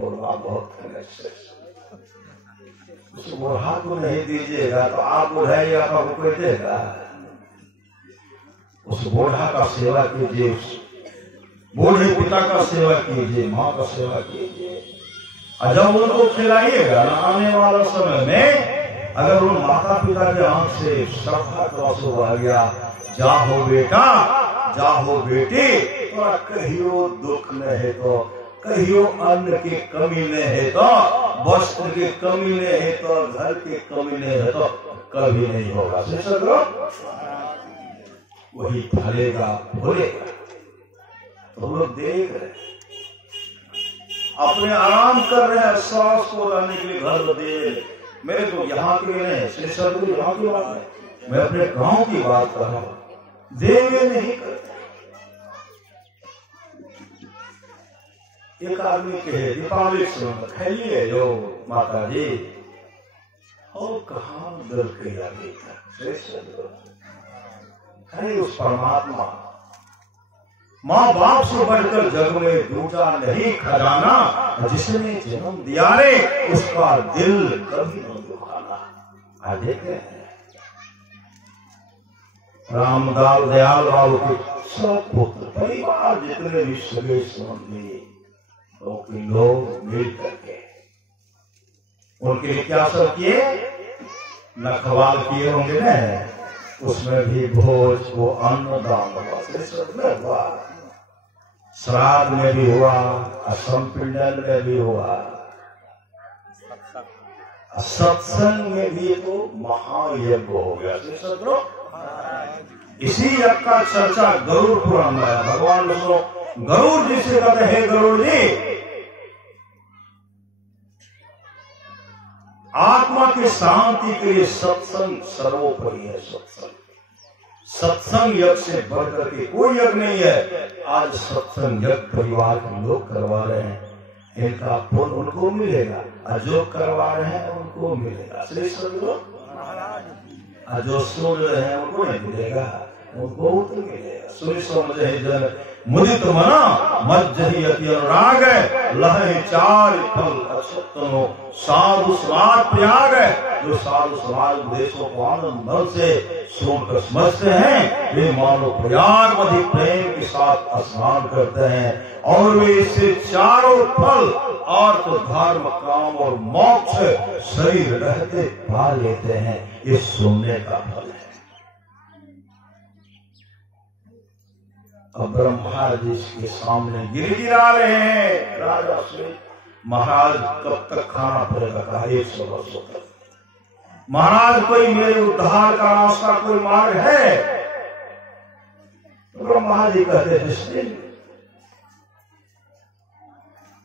बहुत उस बुढ़ा को नहीं दीजिएगा तो आप बुढ़ाइएगा तो कोई देगा? उस बुढ़ा का सेवा कीजिए बूढ़े पिता का सेवा कीजिए माँ का सेवा कीजिए और जब उनको खिलाइएगा ना आने वाला समय में अगर उन माता पिता के आंख से श्रद्धा का आंसू बह गया जाहो बेटा जाहो बेटी तो कहियो दुख न है तो कहियो अन्न की कमी नहीं है तो वस्त्र की कमी नहीं है तो घर की कमी नहीं है तो कभी नहीं होगा। वही फलेगा भूलेगा। तो हम लोग देख रहे अपने आराम कर रहे हैं सांस को रहने के लिए घर दे मेरे को यहाँ के लिए नहीं श्री सदगुरु यहाँ की बात है मैं अपने गांव की बात कर रहा हूँ देवे नहीं करते। एक आदमी के दीपावली खाइए जो माता जी और कहा दर के आगे अरे उस परमात्मा माँ बाप से बढ़कर जग में दूसरा नहीं खजाना जिसने जन्म दिया रे उसका दिल कभी नहीं दुखाना। आज देखे रामदास दयाल बाबू के सब पुत्र परिवार जितने भी सगे संबंधी लोग मिल करके उनके लिए क्या सब किए नखवाल किए होंगे न उसमें भी भोज वो अन्न दान हुआ श्राद्ध में भी हुआ, संपिंडन में भी हुआ, सत्संग में भी तो महायज्ञ हो गया। इसी यज्ञ का चर्चा गरुड़ पुराण में है। भगवान विष्णु गरुड़ जी से कहते हैं, गरुड़ जी आत्मा की शांति के लिए सत्संग सर्वोपरि है। सत्संग यज्ञ से बढ़कर के कोई यज्ञ नहीं है। आज सत्संग यज्ञ परिवार के लोग करवा रहे हैं, इनका फल उनको मिलेगा, और जो करवा रहे हैं उनको मिलेगा। श्री सदगुरु जो सुन रहे हैं उनको नहीं मिलेगा, उनको तो मिलेगा। सुनी समझे जन मुदित मना मज्जहि अति अनुराग, लहे चार फल अक्षतनो साधु समाज त्याग। जो साधु समाज देशों को आनंद मन से सुनकर समझते हैं, वे मानो प्रयाग अधिक प्रेम के साथ स्नान करते हैं, और वे इससे चारों फल अर्थ धर्म काम और मोक्ष शरीर रहते पा लेते हैं। ये सुनने का फल है। अब ब्रह्मा जी के सामने गिरा रहे हैं। राजा श्री महाराज कब तक खाना पड़ेगा? कहा 100 वर्षों तक। महाराज कोई मेरे उद्धार का रास्ता कोई मार्ग है? तो ब्रह्मा जी कहते हैं,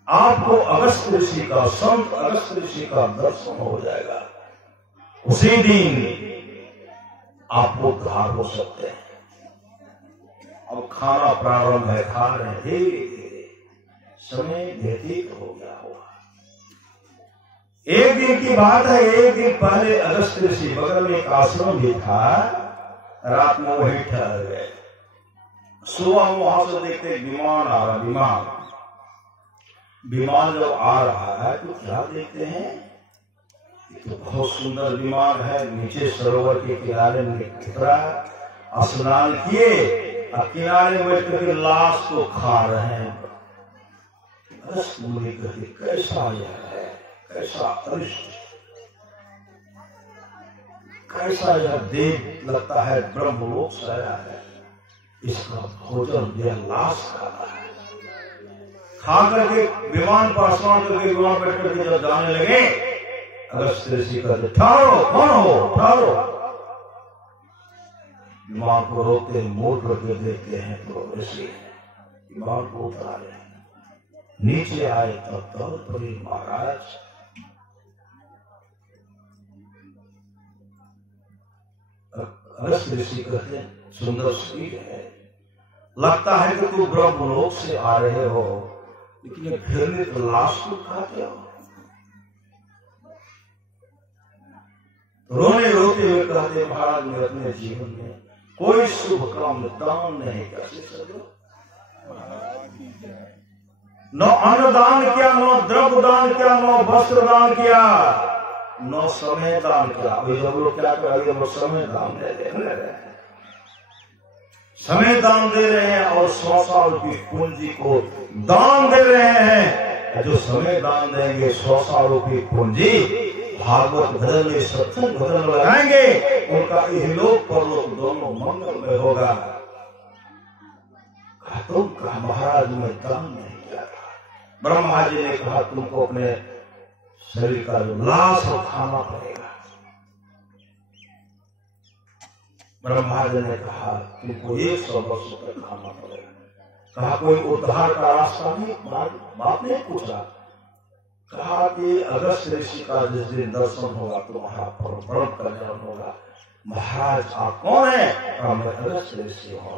आपको अगस्त ऋषि का, संत अगस्त ऋषि का दर्शन हो जाएगा। उसी दिन आपको उद्धार हो सकते हैं। अब खाना प्रारंभ है, खा रहे हैं। धीरे धीरे समय व्यतीत हो गया होगा। एक दिन की बात है, एक दिन पहले अगस्त ऋषि बगल में एक आश्रम भी था, रात में वहीं ठहर गए। सुबह वहां से देखते विमान आ रहा। विमान जब आ रहा है तो क्या देखते हैं? तो बहुत सुंदर विमान है। नीचे सरोवर के किनारे में उतरा, स्नान किए, किनारे बैठ करके लाश को खा रहे हैं। अगस्त मुनि कहते, कैसा यह है, कैसा अरिष्ट, कैसा यह देव लगता है ब्रह्मलोक से आया है। इसका भोजन यह लाश खाता है। खा करके विमान पर स्नान करके विमान बैठ करके जब जाने लगे, अगस्त ऋषि कहते, ठहरो, कौन हो, ठहरो। विमान को रोकते मोड़ करके देखते हैं तो ऋषि विमान को उतारे। नीचे आए तब तौर पर महाराज अगस्त ऋषि कहते, सुंदर शरीर है, लगता है कि तुम ब्रह्मलोक से आ रहे हो, लेकिन ये घृणित लाश को खाते हो। रोने रोते हुए कहते, महाराज मैं अपने जीवन में कोई शुभ काम दान नहीं कर, न अन्नदान किया, न द्रव्य दान किया, न वस्त्र दान किया, न समय दान किया। अभी जब लोग क्या कर रहे हैं, समय दान दे रहे हैं, समय दान दे रहे हैं, और 100 साल की पूंजी को दान दे रहे हैं। जो समय दान देंगे 100 सालों की पूंजी भागवत भजन में, सत्संग भजन में लगाएंगे, उनका इहलोक परलोक दोनों मंगल में होगा। तुम कहा महाराज में दान नहीं किया था। ब्रह्मा जी ने कहा तुमको अपने शरीर का जो लाश खाना पड़ेगा। ब्रह्मा जी ने कहा तुमको 100 वर्ष तक खाना पड़ेगा। कहा कोई उद्धार का रास्ता नहीं? बात नहीं पूछा। कहा कि अगस्त ऋषि का जिस दिन दर्शन होगा तुम्हारा परम कल्याण होगा। महाराज आप कौन है? मैं अगस्त ऋषि हूँ।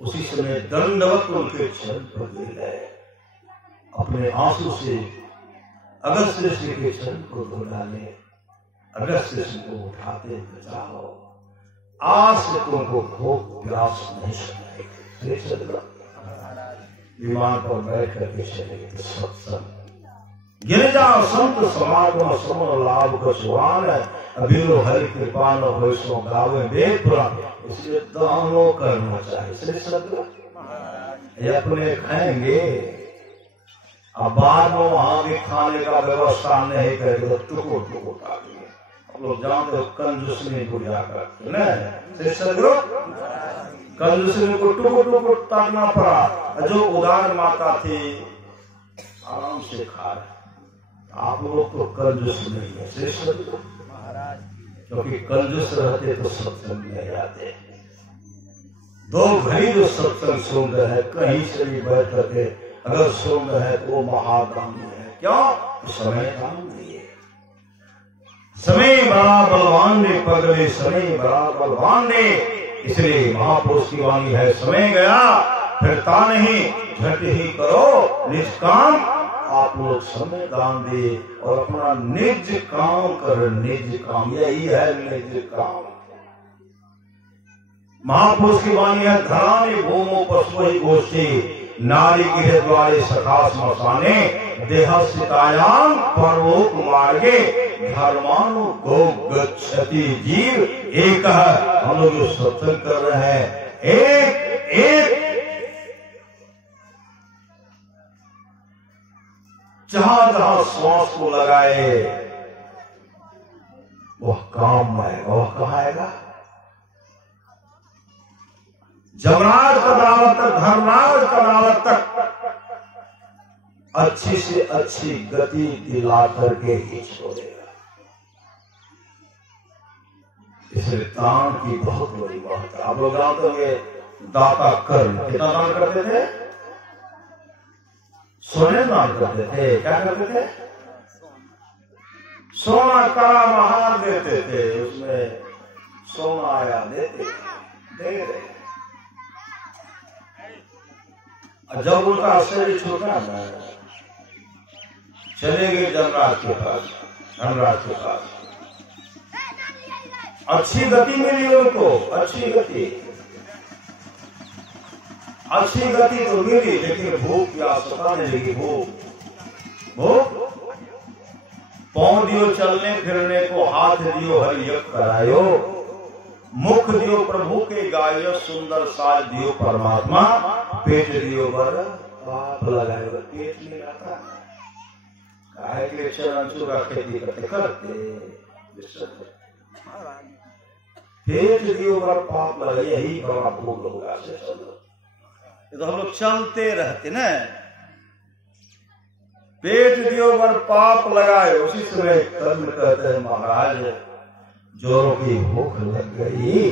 उसी समय दंडवत उनके चरण पर गिर गए, अपने आंसू से अगस्त ऋषि के चरण को धो डाले। अगस्त ऋषि को उठाते बचाओ, आज से तुमको भूख प्यास नहीं सुनाएगी। विमान पर बैठ करके चले गए। सत्संग गिरजा संत समागम समन लाभ को सुहान है। अभिनो हरि कृपा न हो सो गावे वेद पुराण। इसलिए दानों करना चाहिए। श्री सदगुरु ये अपने खाएंगे, अब बाद में वहां भी खाने का व्यवस्था नहीं करेंगे तो टुकड़ टुकड़ काटेंगे। हम लोग जानते हो कंजूस नहीं बुढ़िया करते। श्री सदगुरु कंजूसी को टुकुर टुकुर ताकना पड़ा। जो उदार माता थी आराम से खा रहे, आप लोग तो कंजूस नहीं है श्रेष्ठ महाराज, क्योंकि कंजूस रहते तो सत्संग में जाते। 2 घड़ी जो सत्संग सुन रहे हैं, कहीं से भी बैठ करके अगर सुन रहे हैं तो वो महादानी है। क्यों? समय दान दिए। समय बड़ा बलवान ने पगले, समय बड़ा बलवान ने। इसलिए महापुरुष की वाणी है, समय गया फिरता नहीं, झट ही करो निज काम। आप लोग समय दान दे और अपना निज काम कर, निज काम, यही है निज काम। महापुरुष की वाणी है, धरानी भूमो पशु ही गोष्ठी, नारी गृह द्वारे सखा स्मशाने, देहस्थितायाम परलोक मार्गे, धर्मानु गो गच्छति जीव एक। हम लोग जो सत्संग कर रहे हैं, एक एक जहां जहां श्वास को लगाए वह काम आएगा। वह कहाँ आएगा? जमराज का दावत तक, धर्मराज का दावत तक अच्छी से अच्छी गति दिला करके ही छोड़ेगा। इसलिए दान की बहुत बड़ी बात है। आप लोग जानते होंगे दाता कर्म कितना दान करते थे? सोने दान करते थे। क्या करते थे? सोना कड़ा महान देते थे, उसमें सोना आया देते दे रहे। जब उनका शरीर छूटा ना, चले गए जमराज के पास, धनराज के पास। अच्छी गति मिली उनको, अच्छी गति तो मिली, लेकिन भूख प्यास सताने लगी। भूख पांव दियो चलने फिरने को, हाथ दियो हरियक करायो, मुख दियो प्रभु के गायो, सुंदर साज दियो परमात्मा, पेट दियो बर पाप लगाए। पेट नहीं रहता, काहे के चरण चूरा खेती करते पेट दियो बर पाप लगाए, यही बड़ा भूल होगा। तो हम लोग चलते रहते न, पेट दियो बर पाप लगाए। उसी समय कर्म कहते हैं महाराज, जोरों की भूख लग गई।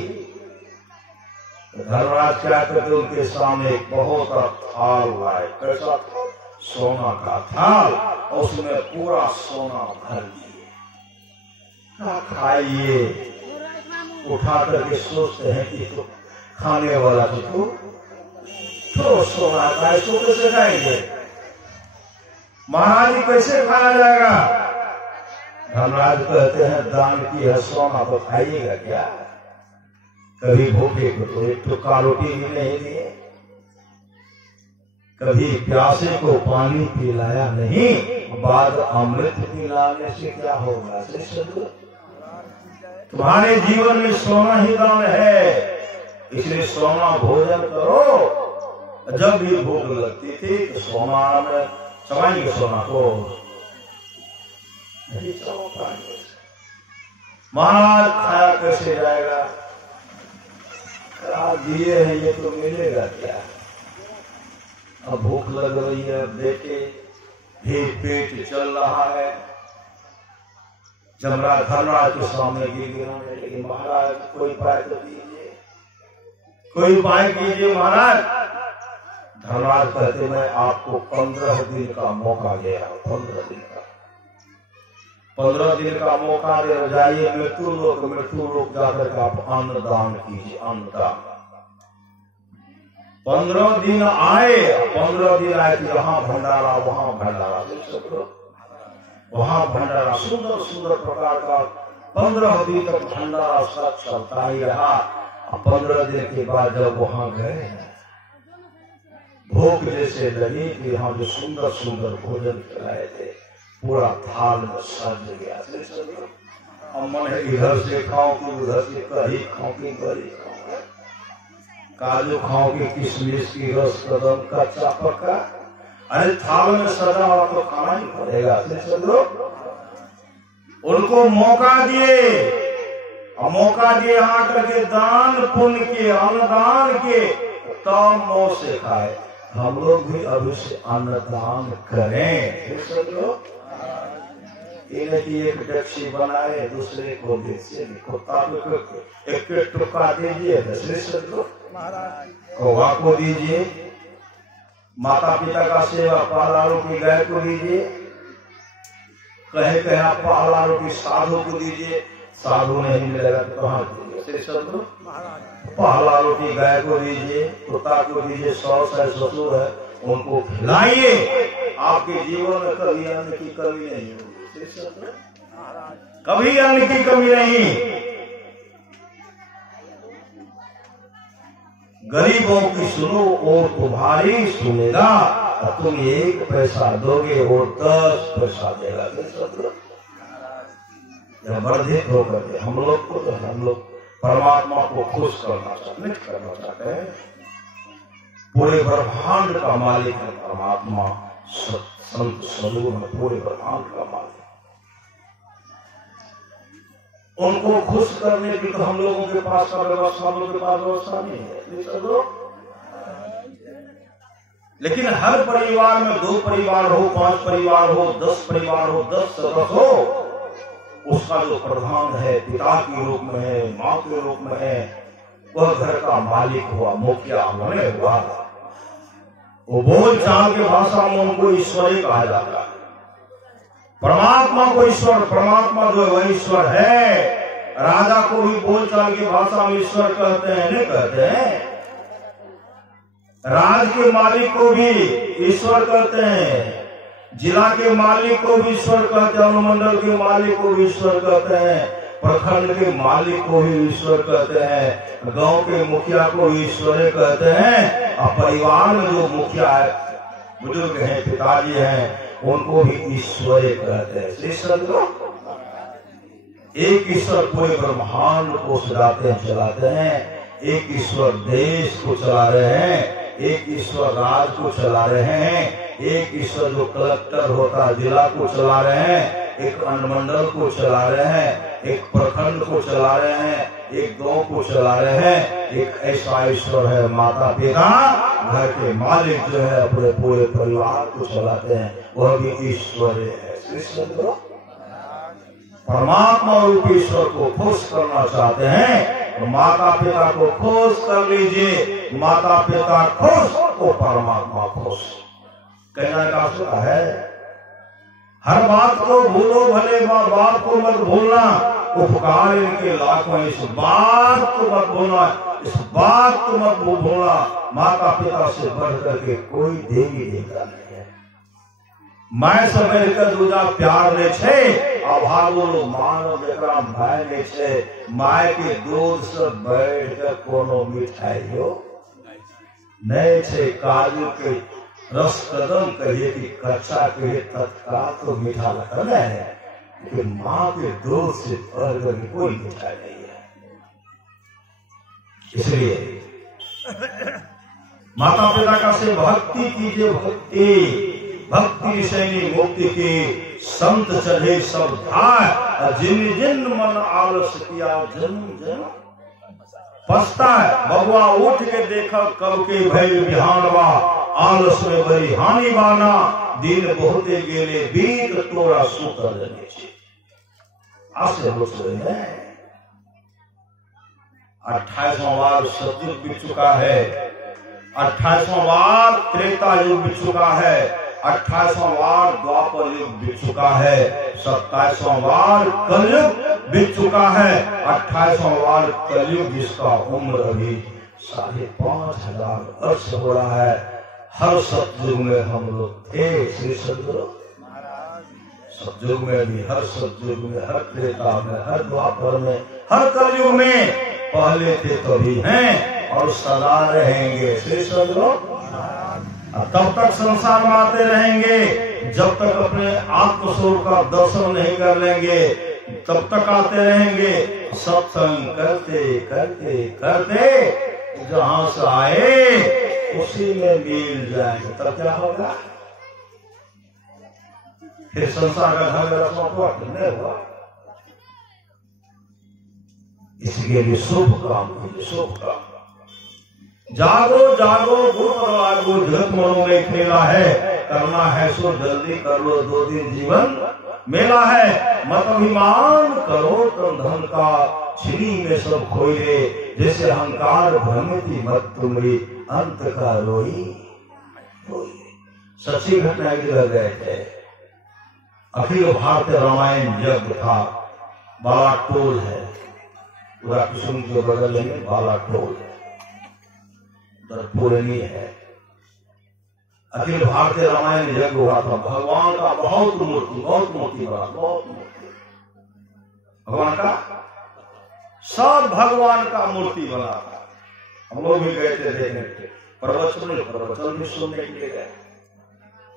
धर्मराज क्या करते, उनके सामने एक बहुत बड़ा थाल लाए। कैसा? सोना का थाल, और उसमें पूरा सोना भर दिए। क्या खाइए? उठा करके सोचते हैं कि तो खाने वाला तो सोना का है, इसको कैसे खाएंगे? महाराज कैसे खाया जाएगा? धर्मराज कहते हैं, दान की है सोना तो खाइएगा क्या? कभी भूखे को तो एक टुकड़ा रोटी भी नहीं दिए, कभी प्यासे को पानी पिलाया नहीं, बाद अमृत पिलाने से क्या होगा? तुम्हारे जीवन में सोना ही दान है, इसलिए सोना भोजन करो। जब भी भूख लगती थी तो सोना में चबाएंगे, सोना को महाराज खाया कैसे जाएगा? क्या दिए हैं ये तो मिलेगा क्या? अब भूख लग रही है, बेटे भी पेट चल रहा है। जमराज धर्मराज के सामने गिर गिरा, लेकिन महाराज कोई उपाय तो कीजिए, कोई उपाय कीजिए महाराज। धर्मराज कहते, मैं आपको 15 दिन का मौका दे रहा हूं। 15 दिन का मौका दे, जाइए मृत्यु लोक जाकर आप अन्न दान कीजिए, अन्न दान। 15 दिन आए, 15 दिन आए कि यहाँ भंडारा वहां भंडारा, वहां भंडारा, सुंदर सुंदर प्रकार का 15 दिन तक भंडारा सब चलता ही रहा। 15 दिन के बाद जब वहां गए, भूख जैसे लगी कि यहाँ जो सुंदर सुंदर भोजन खिलाए थे पूरा थाल में सज गया। अब मन है इधर से खाओ कि उधर से, कहीं खाओ कि गरी खाओ, काजू खाओ कि किशमिश की रस कदम कच्चा पक्का। अरे थाल में सजा हुआ तो खाना ही पड़ेगा। सब लोग उनको मौका दिए और मौका दिए यहाँ करके दान पुण्य के, अन्नदान के, तब मोह से खाए। हम लोग भी अवश्य अन्नदान करें। एक डेक्ची बनाए, दूसरे को दीजिए, कुत्ता को एक टुकड़ा दीजिए, कौवा को दीजिए, माता पिता का सेवा पहला रोटी गाय को दीजिए, कहे आप पहला रोटी साधु को दीजिए, साधु नहीं मिलेगा तो कहाँ दीजिए? पहला रोटी गाय को दीजिए, कुत्ता को दीजिए, सास है ससुर है उनको खिलाइए। आपके जीवन में कभी अन्न की कमी नहीं होगी, कभी अन्न की कमी नहीं। गरीबों की सुनो और तुम्हारी सुनेगा, तुम 1 पैसा दोगे और 10 पैसा देगा। वर्धित होकर के हम लोग को, हम लोग परमात्मा को खुश करना चाहते हैं। पूरे ब्रह्मांड का मालिक है परमात्मा, संत सदगुरु है पूरे ब्रह्मांड का मालिक। उनको खुश करने की तो हम लोगों के पास का व्यवस्था, हम लोगों के पास व्यवस्था नहीं है। लेकिन हर परिवार में 2 परिवार हो, 5 परिवार हो, 10 परिवार हो, 10 सदस्य हो, उसका जो प्रधान है पिता के रूप में है, माँ के रूप में है, वह घर का मालिक हुआ, मुखिया बने हुआ। वो बोल चाल के भाषा में उनको ईश्वरी कहा जाता है। परमात्मा को ईश्वर, परमात्मा जो है वह ईश्वर है। राजा को भी बोलचाल की भाषा में ईश्वर कहते हैं, नहीं कहते हैं? राज के मालिक को भी ईश्वर कहते हैं, जिला के मालिक को भी ईश्वर कहते हैं, अनुमंडल के मालिक को भी ईश्वर कहते हैं, प्रखंड के मालिक को भी ईश्वर कहते हैं, गांव के मुखिया को भी ईश्वर कहते हैं, और परिवार में जो मुखिया है, बुजुर्ग हैं, पिताजी हैं, उनको भी ईश्वर कहते हैं। एक ईश्वर पूरे ब्रह्मांड को चलाते हैं, एक ईश्वर देश को चला रहे हैं, एक ईश्वर राज्य को चला रहे हैं, एक ईश्वर जो कलेक्टर होता है जिला को चला रहे हैं, एक अनुमंडल को चला रहे हैं, एक प्रखंड को चला रहे हैं, एक गांव को चला रहे हैं। एक ऐसा ईश्वर है माता पिता, घर के मालिक जो है अपने पूरे परिवार को चलाते हैं, वह भी ईश्वर है। परमात्मा रूप ईश्वर को खुश करना चाहते हैं, तो माता पिता को खुश कर लीजिए। माता पिता खुश तो परमात्मा खुश। कहने का सुना है, हर बात को भूलो भले माँ बाप को मत भूलना, उपकार इनके लाखों, इस बात को मत भूलना, इस बात को मत भूलना, माता पिता से बढ़ करके कोई देवी देवता नहीं है। मैं सब दूजा प्यार ने छे, अभावो मानव एकरा भाई ने छे, माय के दूध से बैठ कर कोनो मिठाई हो नहीं छे। काजू के रस कदम कहिए कि कच्चा कहिए तत्काल तो मीठा लगता है, लेकिन माँ के दूध से बढ़ कर कोई मिठाई नहीं है। इसलिए माता पिता का से भक्ति कीजिए, भक्ति सैनी मुक्ति की संत चढ़े सब धाय, जिन जिन मन आलस किया जन्म जन्म पछता है। बबुआ उठ के देखा कब के भय बिहानवा, आलस में बड़ी हानि बाना, दिन बहुते गेले बीत तोरा सूतर नीचे। आसे बोलते हैं 28वां बार सतयुग बीत चुका है, 28वां बार त्रेता युग बीत चुका है, 28वां बार द्वापर युग बीत चुका है, 27वां बार कलयुग बीत चुका है, 28वां बार कलयुग जिसका उम्र अभी 5,500 वर्ष हो रहा है। हर सतयुग में हम लोग थे श्री सदगुरु महाराज, सतयुग में भी, हर सतयुग में, हर त्रेता में, हर द्वापर में, हर कलयुग में पहले थे कभी हैं और सदा रहेंगे श्री सदगुरु। तब तक संसार में आते रहेंगे जब तक अपने आत्मस्वरूप का दर्शन नहीं कर लेंगे, तब तक आते रहेंगे। सत्संग करते करते करते जहां से आए उसी में मिल जाएंगे, तब क्या होगा? फिर संसार का ढंग रस्म नहीं हुआ। इसके लिए शुभ काम कीजिए, शुभ काम। जागो जागो गुरु लागो, जगत मनो में खेला है, करना है सो जल्दी कर लो, 2 दिन जीवन मेला है। मत अभिमान करो तुम धन का, छिड़ी में सब खोए, जैसे अहंकार भ्रमिति मत तुम्हारी, अंत का रोई रोई। सच्ची घटना एक जगह गए थे, अखिल भारतीय रामायण यज्ञ था, बालाटोल है, पूरा कुसुम के बगल में बालाटोल है, पूर्णी है। अखिल भारतीय रामायण यज्ञ हुआ था, भगवान का बहुत मूर्ति बना, बहुत मूर्ति भगवान का, सब भगवान का मूर्ति बना था। हम लोग भी गए थे देखने के, प्रवचन भी सुनने के लिए गए।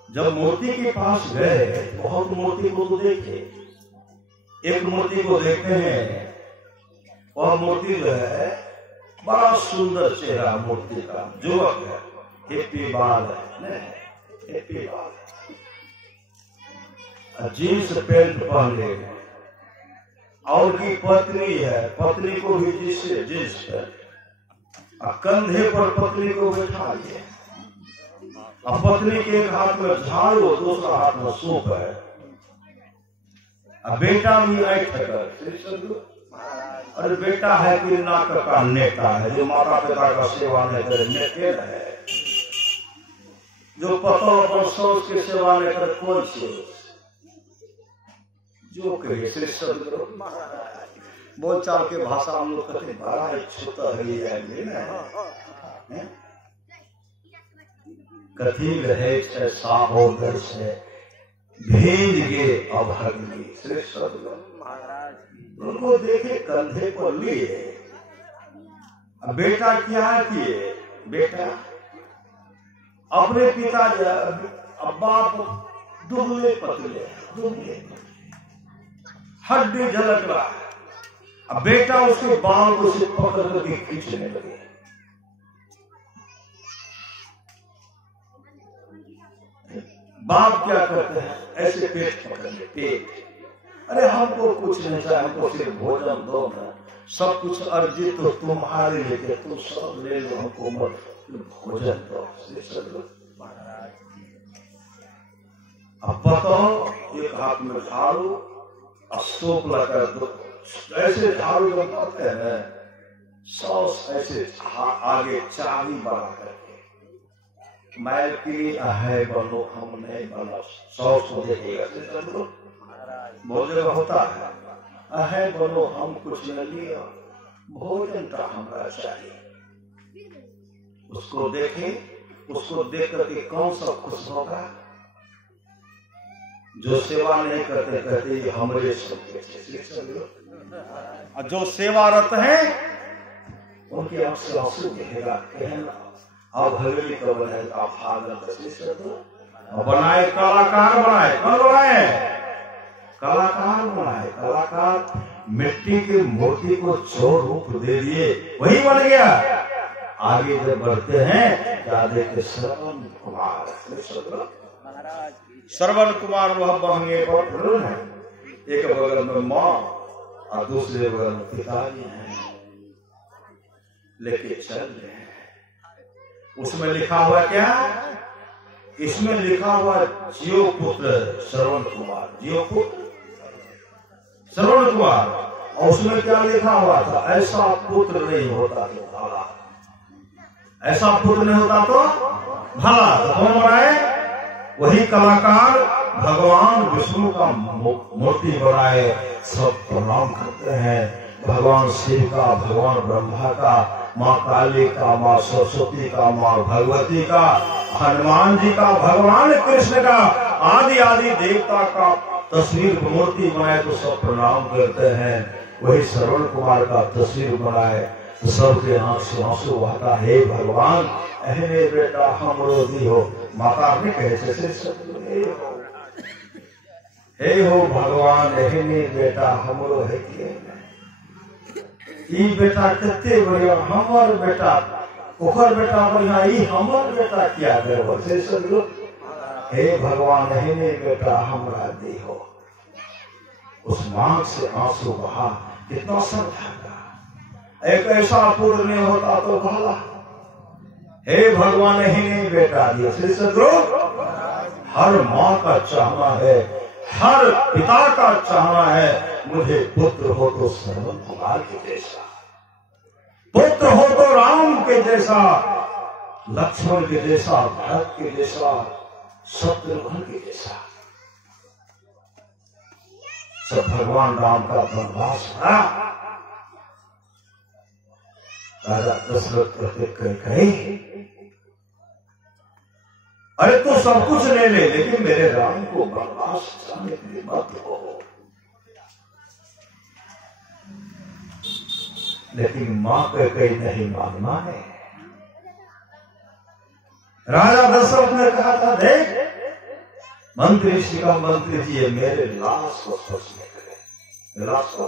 जब मूर्ति के पास गए, बहुत मूर्ति को तो देखे, एक मूर्ति को देखते हैं, वह मूर्ति जो है बड़ा सुंदर चेहरा मूर्ति का, युवक है, हिप्पी बाल है, हिप्पी बाल, जीन्स पैंट पहन ले, और की पत्नी है, पत्नी को भी जीन्स पैंट, कंधे पर पत्नी को बैठा लिया, और पत्नी के एक हाथ में झाड़ू, दूसरा हाथ में सूप है, बेटा भी ऐठ, अरे बेटा है कि नाक का नेता है, जो माता पिता का सेवा नहीं करे, नेकेड है, जो पतो और सोच की सेवा नहीं करे, कौन सी जो कहिए श्री सदगुरु बोलचाल के भाषा हम लोग कहते बड़ा छूता है, कथी रहे साहोदर से भेज गे अभगी, श्री सदगुरु उनको देखे कंधे पर लिए। बेटा क्या किए, बेटा अपने पिता बाप दुबले पतले हड्डी झलक रहा है, अब बेटा उसके बाल को से पकड़ करके खींचने लगे। बाप क्या करते हैं, ऐसे पेट पकड़ते, पेट, अरे हमको कुछ नहीं चाहिए, हमको सिर्फ भोजन दो ना, सब कुछ अर्जित तो तुम्हारे लिए, तुम सब ले लो, हमको मत भोजन दो। अब बताओ, एक हाथ में झाड़ू और सूप लगा दो, ऐसे झाड़ू जब करते हैं, सॉस ऐसे आगे चाबी बना करके, मैल के लिए है बनो, हम नहीं बना, सॉस को देखेगा, बहुत जगह होता है बोलो हम कुछ न लिया, भोजन का हमारा चाहिए। उसको देखे, उसको देख करके कौन सा खुश होगा, जो सेवा नहीं करते कहते ये हमारे सबके, जो सेवारत है उनकी आंख से आंसू बहेगा, कहना अब हवेली का बनाए, आप बनाए, कलाकार बनाए, कौन बनाए, कलाकार बनाए, कलाकार मिट्टी की मूर्ति को चोर रूप दे दिए, वही बन गया। आगे जब बढ़ते हैं क्या देखते, श्रवण कुमार, श्रवण कुमार वह बहंगे पर है, एक बगल में माँ और दूसरे बगल में पिताजी हैं, लेके चल रहे हैं। उसमें लिखा हुआ क्या, इसमें लिखा हुआ जियो पुत्र श्रवण कुमार, जियो पुत्र श्रवण कुमार, और उसमें क्या लिखा हुआ था, ऐसा पुत्र नहीं होता तो भला, ऐसा पुत्र नहीं होता तो भला। कौन बनाए, वही कलाकार भगवान विष्णु का मूर्ति बनाए, सब प्रणाम करते हैं, भगवान शिव का, भगवान ब्रह्मा का, माँ काली का, माँ सरस्वती का, माँ भगवती का, हनुमान जी का, भगवान कृष्ण का, आदि आदि देवता का तस्वीर मूर्ति बनाए तो सब प्रणाम करते हैं। वही श्रवण कुमार का तस्वीर बनाए तो सबके आंख से आंसू बहता, हे भगवान अहने बेटा हमरो दी हो, माता ने कहे हे हो भगवान अहने बेटा हमरो है, ई बेटा कते बढ़िया, हमर बेटा ओकर बेटा बढ़िया, ई हमर बेटा क्या गर्व से सब लोग, हे भगवान अहने बेटा हमरा दी हो। उस मांग से आंसू बहा, कितना श्रद्धा का, एक ऐसा पुत्र नहीं होता तो भला। हे भगवान ने ही नहीं बेटा दिया। श्री सदगुरु हर माँ का चाहना है, हर पिता का चाहना है मुझे पुत्र हो तो सर्वन कुमार के जैसा, पुत्र हो तो राम के जैसा, लक्ष्मण के जैसा, भरत के जैसा, शत्रुघ्न के जैसा। सब भगवान राम का वनवास था। राजा दशरथ कहते कहे अरे तू सब कुछ ले ले लेकिन मेरे राम को वनवास जाने के लिए मत हो। लेकिन मां कहीं नहीं मानना है। राजा दशरथ ने कहा था देख मंत्री श्री का मंत्री जी ये मेरे लाश को स्पर्श नहीं करे, लाश को।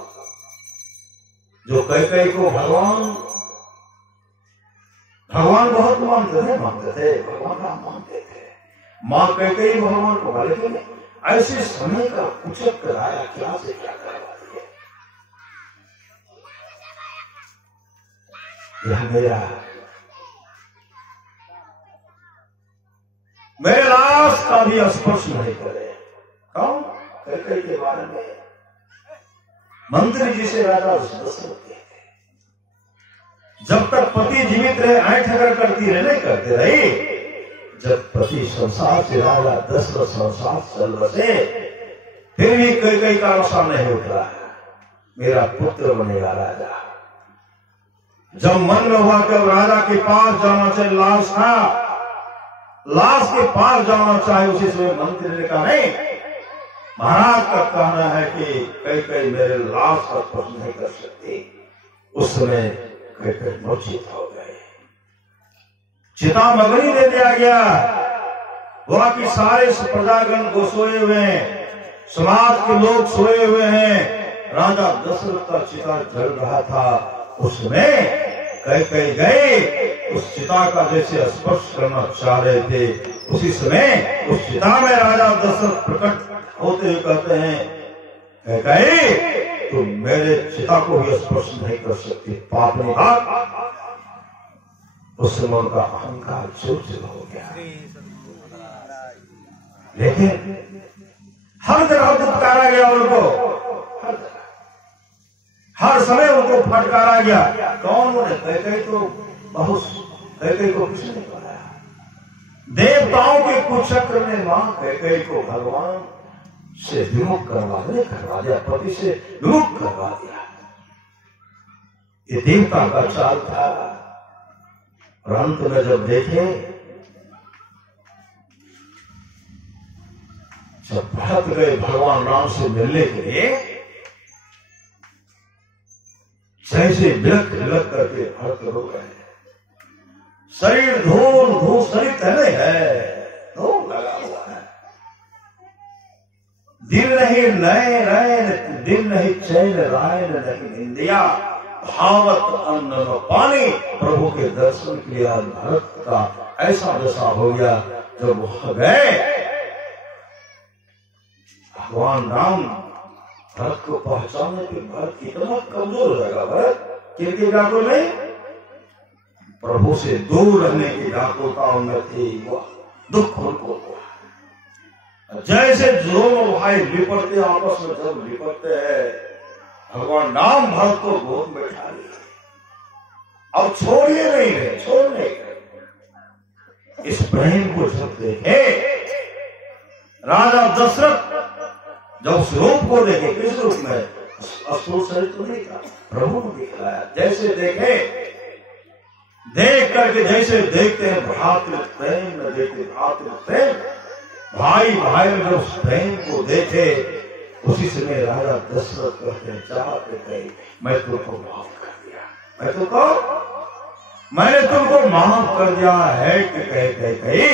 जो कई को भगवान बहुत मानते थे, भगवान राम मानते थे, मां कई भगवान को, लेकिन ऐसे समय का कुचक कराया, क्या से क्या करवा दिए। यह मेरे लाश का भी स्पर्श नहीं करे। कौन? कई के बारे में मंत्री जी से राजा दशरथ कहते, जब तक पति जीवित रहे ऐठ अगर करती रहे, नहीं करते रही। जब पति संसार से राजा दशरथ संसार चल बसे, फिर भी कई का आशा नहीं उतरा मेरा पुत्र बनेगा राजा। जब मन में हुआ कि अब राजा के पास जाना चाहिए, लाश के पास जाना चाहे, उसी समय मंत्री ने कहा नहीं, महाराज का कहना है कि कई मेरे लाश का स्पर्श नहीं कर सकती। उस समय कई मूर्छित हो गए, चितामग्नि दे दिया गया। वहां की सारे प्रजागण को सोए हुए हैं, समाज के लोग सोए हुए हैं। राजा दशरथ का चिता जल रहा था। उसमें कई गए उस चिता का जैसे स्पर्श करना चाह रहे थे, उसी समय उस चिता में राजा दशरथ प्रकट होते हुए कहते हैं कई तो मेरे चिता को भी स्पर्श नहीं कर सकते, पाप ने हाथ। उस समय उनका अहंकार चूर हो गया। लेकिन हर जगह फटकारा गया उनको, हर समय उनको फटकारा गया। कौन? कई तो बहुत, कई को कुछ नहीं बनाया। देवताओं के कुचक्र ने मां कई को भगवान से विमुख करवा दिया, पति से विमुख करवा दिया। ये देवता का चाल था। और अंत में जब देखे, जब भरत गए भगवान राम से मिलने के लिए, जैसे बिलक बिलक करके भरत रो गए। शरीर धूल शरीर तले है, धूल लगा हुआ है। दिल नहीं नैन, दिल नहीं चैन रायन नहीं निंदिया, भावत अन्न न पानी। प्रभु के दर्शन के लिए आज भरत का ऐसा दशा हो गया। जब वहां गए भगवान राम भरत को पहचानने के भरत कितना कमजोर हो जाएगा। भरत किनकी व्याकुल नहीं, प्रभु से दूर रहने की व्याकुलता उनमें थी। दुख उनको हुआ। जैसे दोनों भाई लिपटते, आपस में जब लिपटते हैं, भगवान राम भरत को गोद में बैठा लिया। अब छोड़िए नहीं रहे, छोड़ने इस प्रेम को जब देखे राजा दशरथ, जब उस रूप को देखे, किस रूप में? असुर शरीर तो नहीं था, प्रभु ने दिखलाया। जैसे देखे, देख करके जैसे देखते हैं भ्रातृ प्रेम में देखते, भ्रातृ प्रेम, भाई भाई में जब उस प्रेम को देखे, उसी समय राजा दशरथ कहते हैं चाहते कही मैं तुमको माफ कर दिया, मैंने तुमको माफ कर दिया है कि कही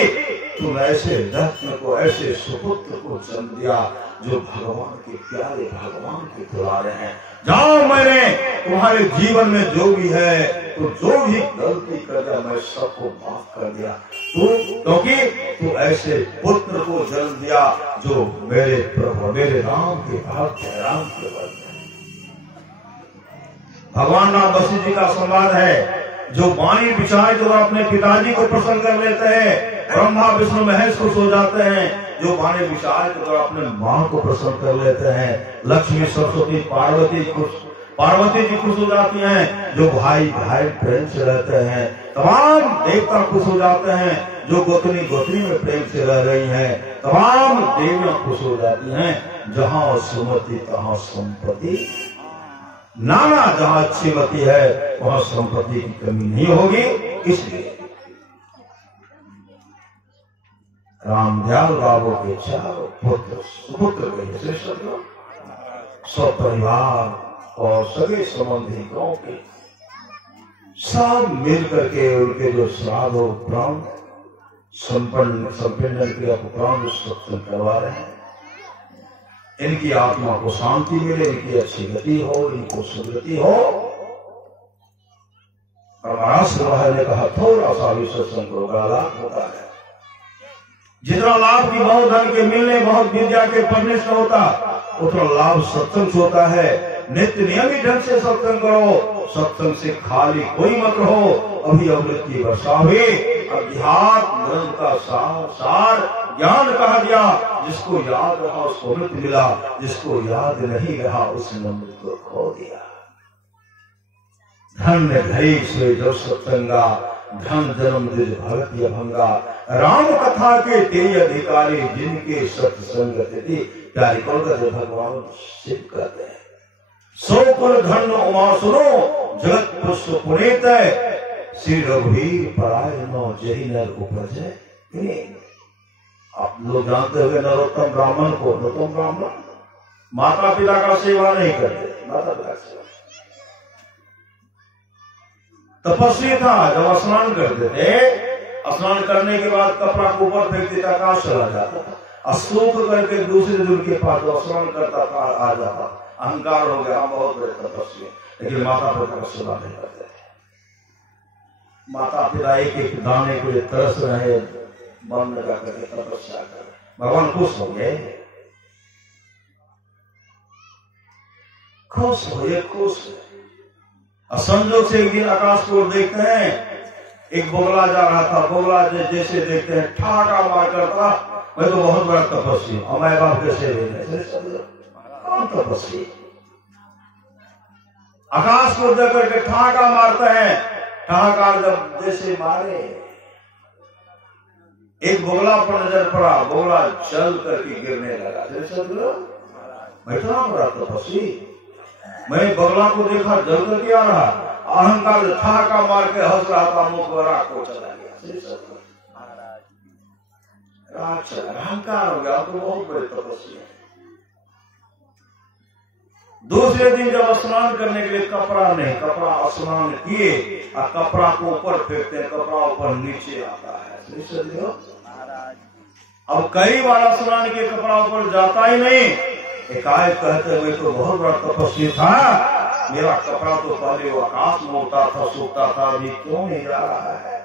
तुम ऐसे रत्न को, ऐसे सुपुत्र को जन्म दिया जो भगवान के प्यारे, भगवान के दुलारे हैं। जाओ, मैंने तुम्हारे जीवन में जो भी है, तो जो भी गलती कर दिया मैं सबको माफ कर दिया। क्योंकि तू ऐसे पुत्र को जन्म दिया जो मेरे प्रभु, मेरे राम के भक्त है, राम के भक्त है। भगवान राम वशिष्ठ जी का संवाद है, जो वाणी विचार जो अपने पिताजी को प्रसन्न कर लेते हैं, ब्रह्मा विष्णु महेश खुश हो जाते हैं। जो वाणी विचार जो अपने माँ को प्रसन्न कर लेते हैं, लक्ष्मी सरस्वती पार्वती जी खुश हो जाती हैं। जो भाई भाई प्रेम से रहते हैं, तमाम देवता खुश हो जाते हैं। जो गोतनी में प्रेम से रह रही हैं, तमाम देवियां खुश हो जाती हैं। जहां सुमति तहां संपत्ति, नाना जहां अच्छी मति है वहां संपत्ति की कमी नहीं होगी। इसलिए रामदयाल बाबू के चारों पुत्र सुपुत्र गए, सब परिवार और सगे संबंधी गांव के सब मिल करके उनके जो श्राद्ध और प्राण संपिंडन क्रिया को प्राण सत्संग करवा रहे हैं। इनकी आत्मा को शांति मिले, इनकी अच्छी गति हो, इनको सुगति हो। और महाराज ने कहा थोड़ा सा भी सत्संग को बड़ा लाभ होता है। जितना लाभ की बहुत धन के मिलने, बहुत विद्या के पढ़ने से होता, उतना लाभ सत्संग से होता है। नित्य नियमित ढंग से सत्संग करो, सत्संग से खाली कोई मत रहो। अभी अमृत की वर्षा हुई, अध्यात्म ग्रंथ का सार ज्ञान कहा गया। जिसको याद रहा उसको अमृत मिला, जिसको याद नहीं रहा उसने अमृत को खो दिया। धन्य धरी से जो सत्संगा, धन जन्म द्विज भगत भंगा। राम कथा के तेज अधिकारी, जिनके सत्संगति थी। प्यारी कलकत भगवान शिव कहते हैं, सो कुल धन उमा सुनो, जगत पुष्प पुनीत। श्री रघुवीर परायणो जही नर उपजे। आप लोग जानते होंगे नरोत्तम ब्राह्मण को, नरोत्तम ब्राह्मण माता पिता का सेवा नहीं करते, माता पिता सेवा। तपस्वी था, जब स्नान करते थे, स्नान करने के बाद कपड़ा को ऊपर फेंक देता, आकाश चला जाता था। सूख करके दूसरे दिन के पास स्नान करता था, आ जाता। अहंकार हो गया, बहुत बड़े तपस्वी, लेकिन माता पिता का सेवा नहीं करते थे। माता पिता एक एक दाने को तरस रहे, मन लगा करके तपस्या कर, भगवान खुश हो गए, खुश हो खुश। संजोग से एक दिन आकाश को देखते हैं, एक बोगला जा रहा था। बोगला जैसे देखते हैं ठाका मार करता, मैं तो बहुत बड़ा तपस्वी, और माए बाप के सेवे कौन तपस्वी। आकाश को देख करके ठाका मारते हैं। ठाका जब जैसे मारे, एक बोगला पर नजर पड़ा, बोगला चल करके गिरने लगा। मैं इतना बड़ा तपस्वी, मैं बगला को देखा जल करके आ रहा, अहंकार ठाका मार के हंस रहा था, मुख बरा को चला गया। अहंकार हो गया, तो बहुत बड़े तपस्वी है। दूसरे दिन जब स्नान करने के लिए कपड़ा नहीं, कपड़ा स्नान किए और कपड़ा को ऊपर फेंकते हैं, कपड़ा ऊपर नीचे आता है। अब कई बार स्नान किए, कपड़ा ऊपर जाता ही नहीं। एकाएक कहते हुए तो बहुत बड़ा तपस्वी था, मेरा कपड़ा तो पहले वो आकाश में उड़ता था, सूखता था, अभी क्यों नहीं जा रहा है।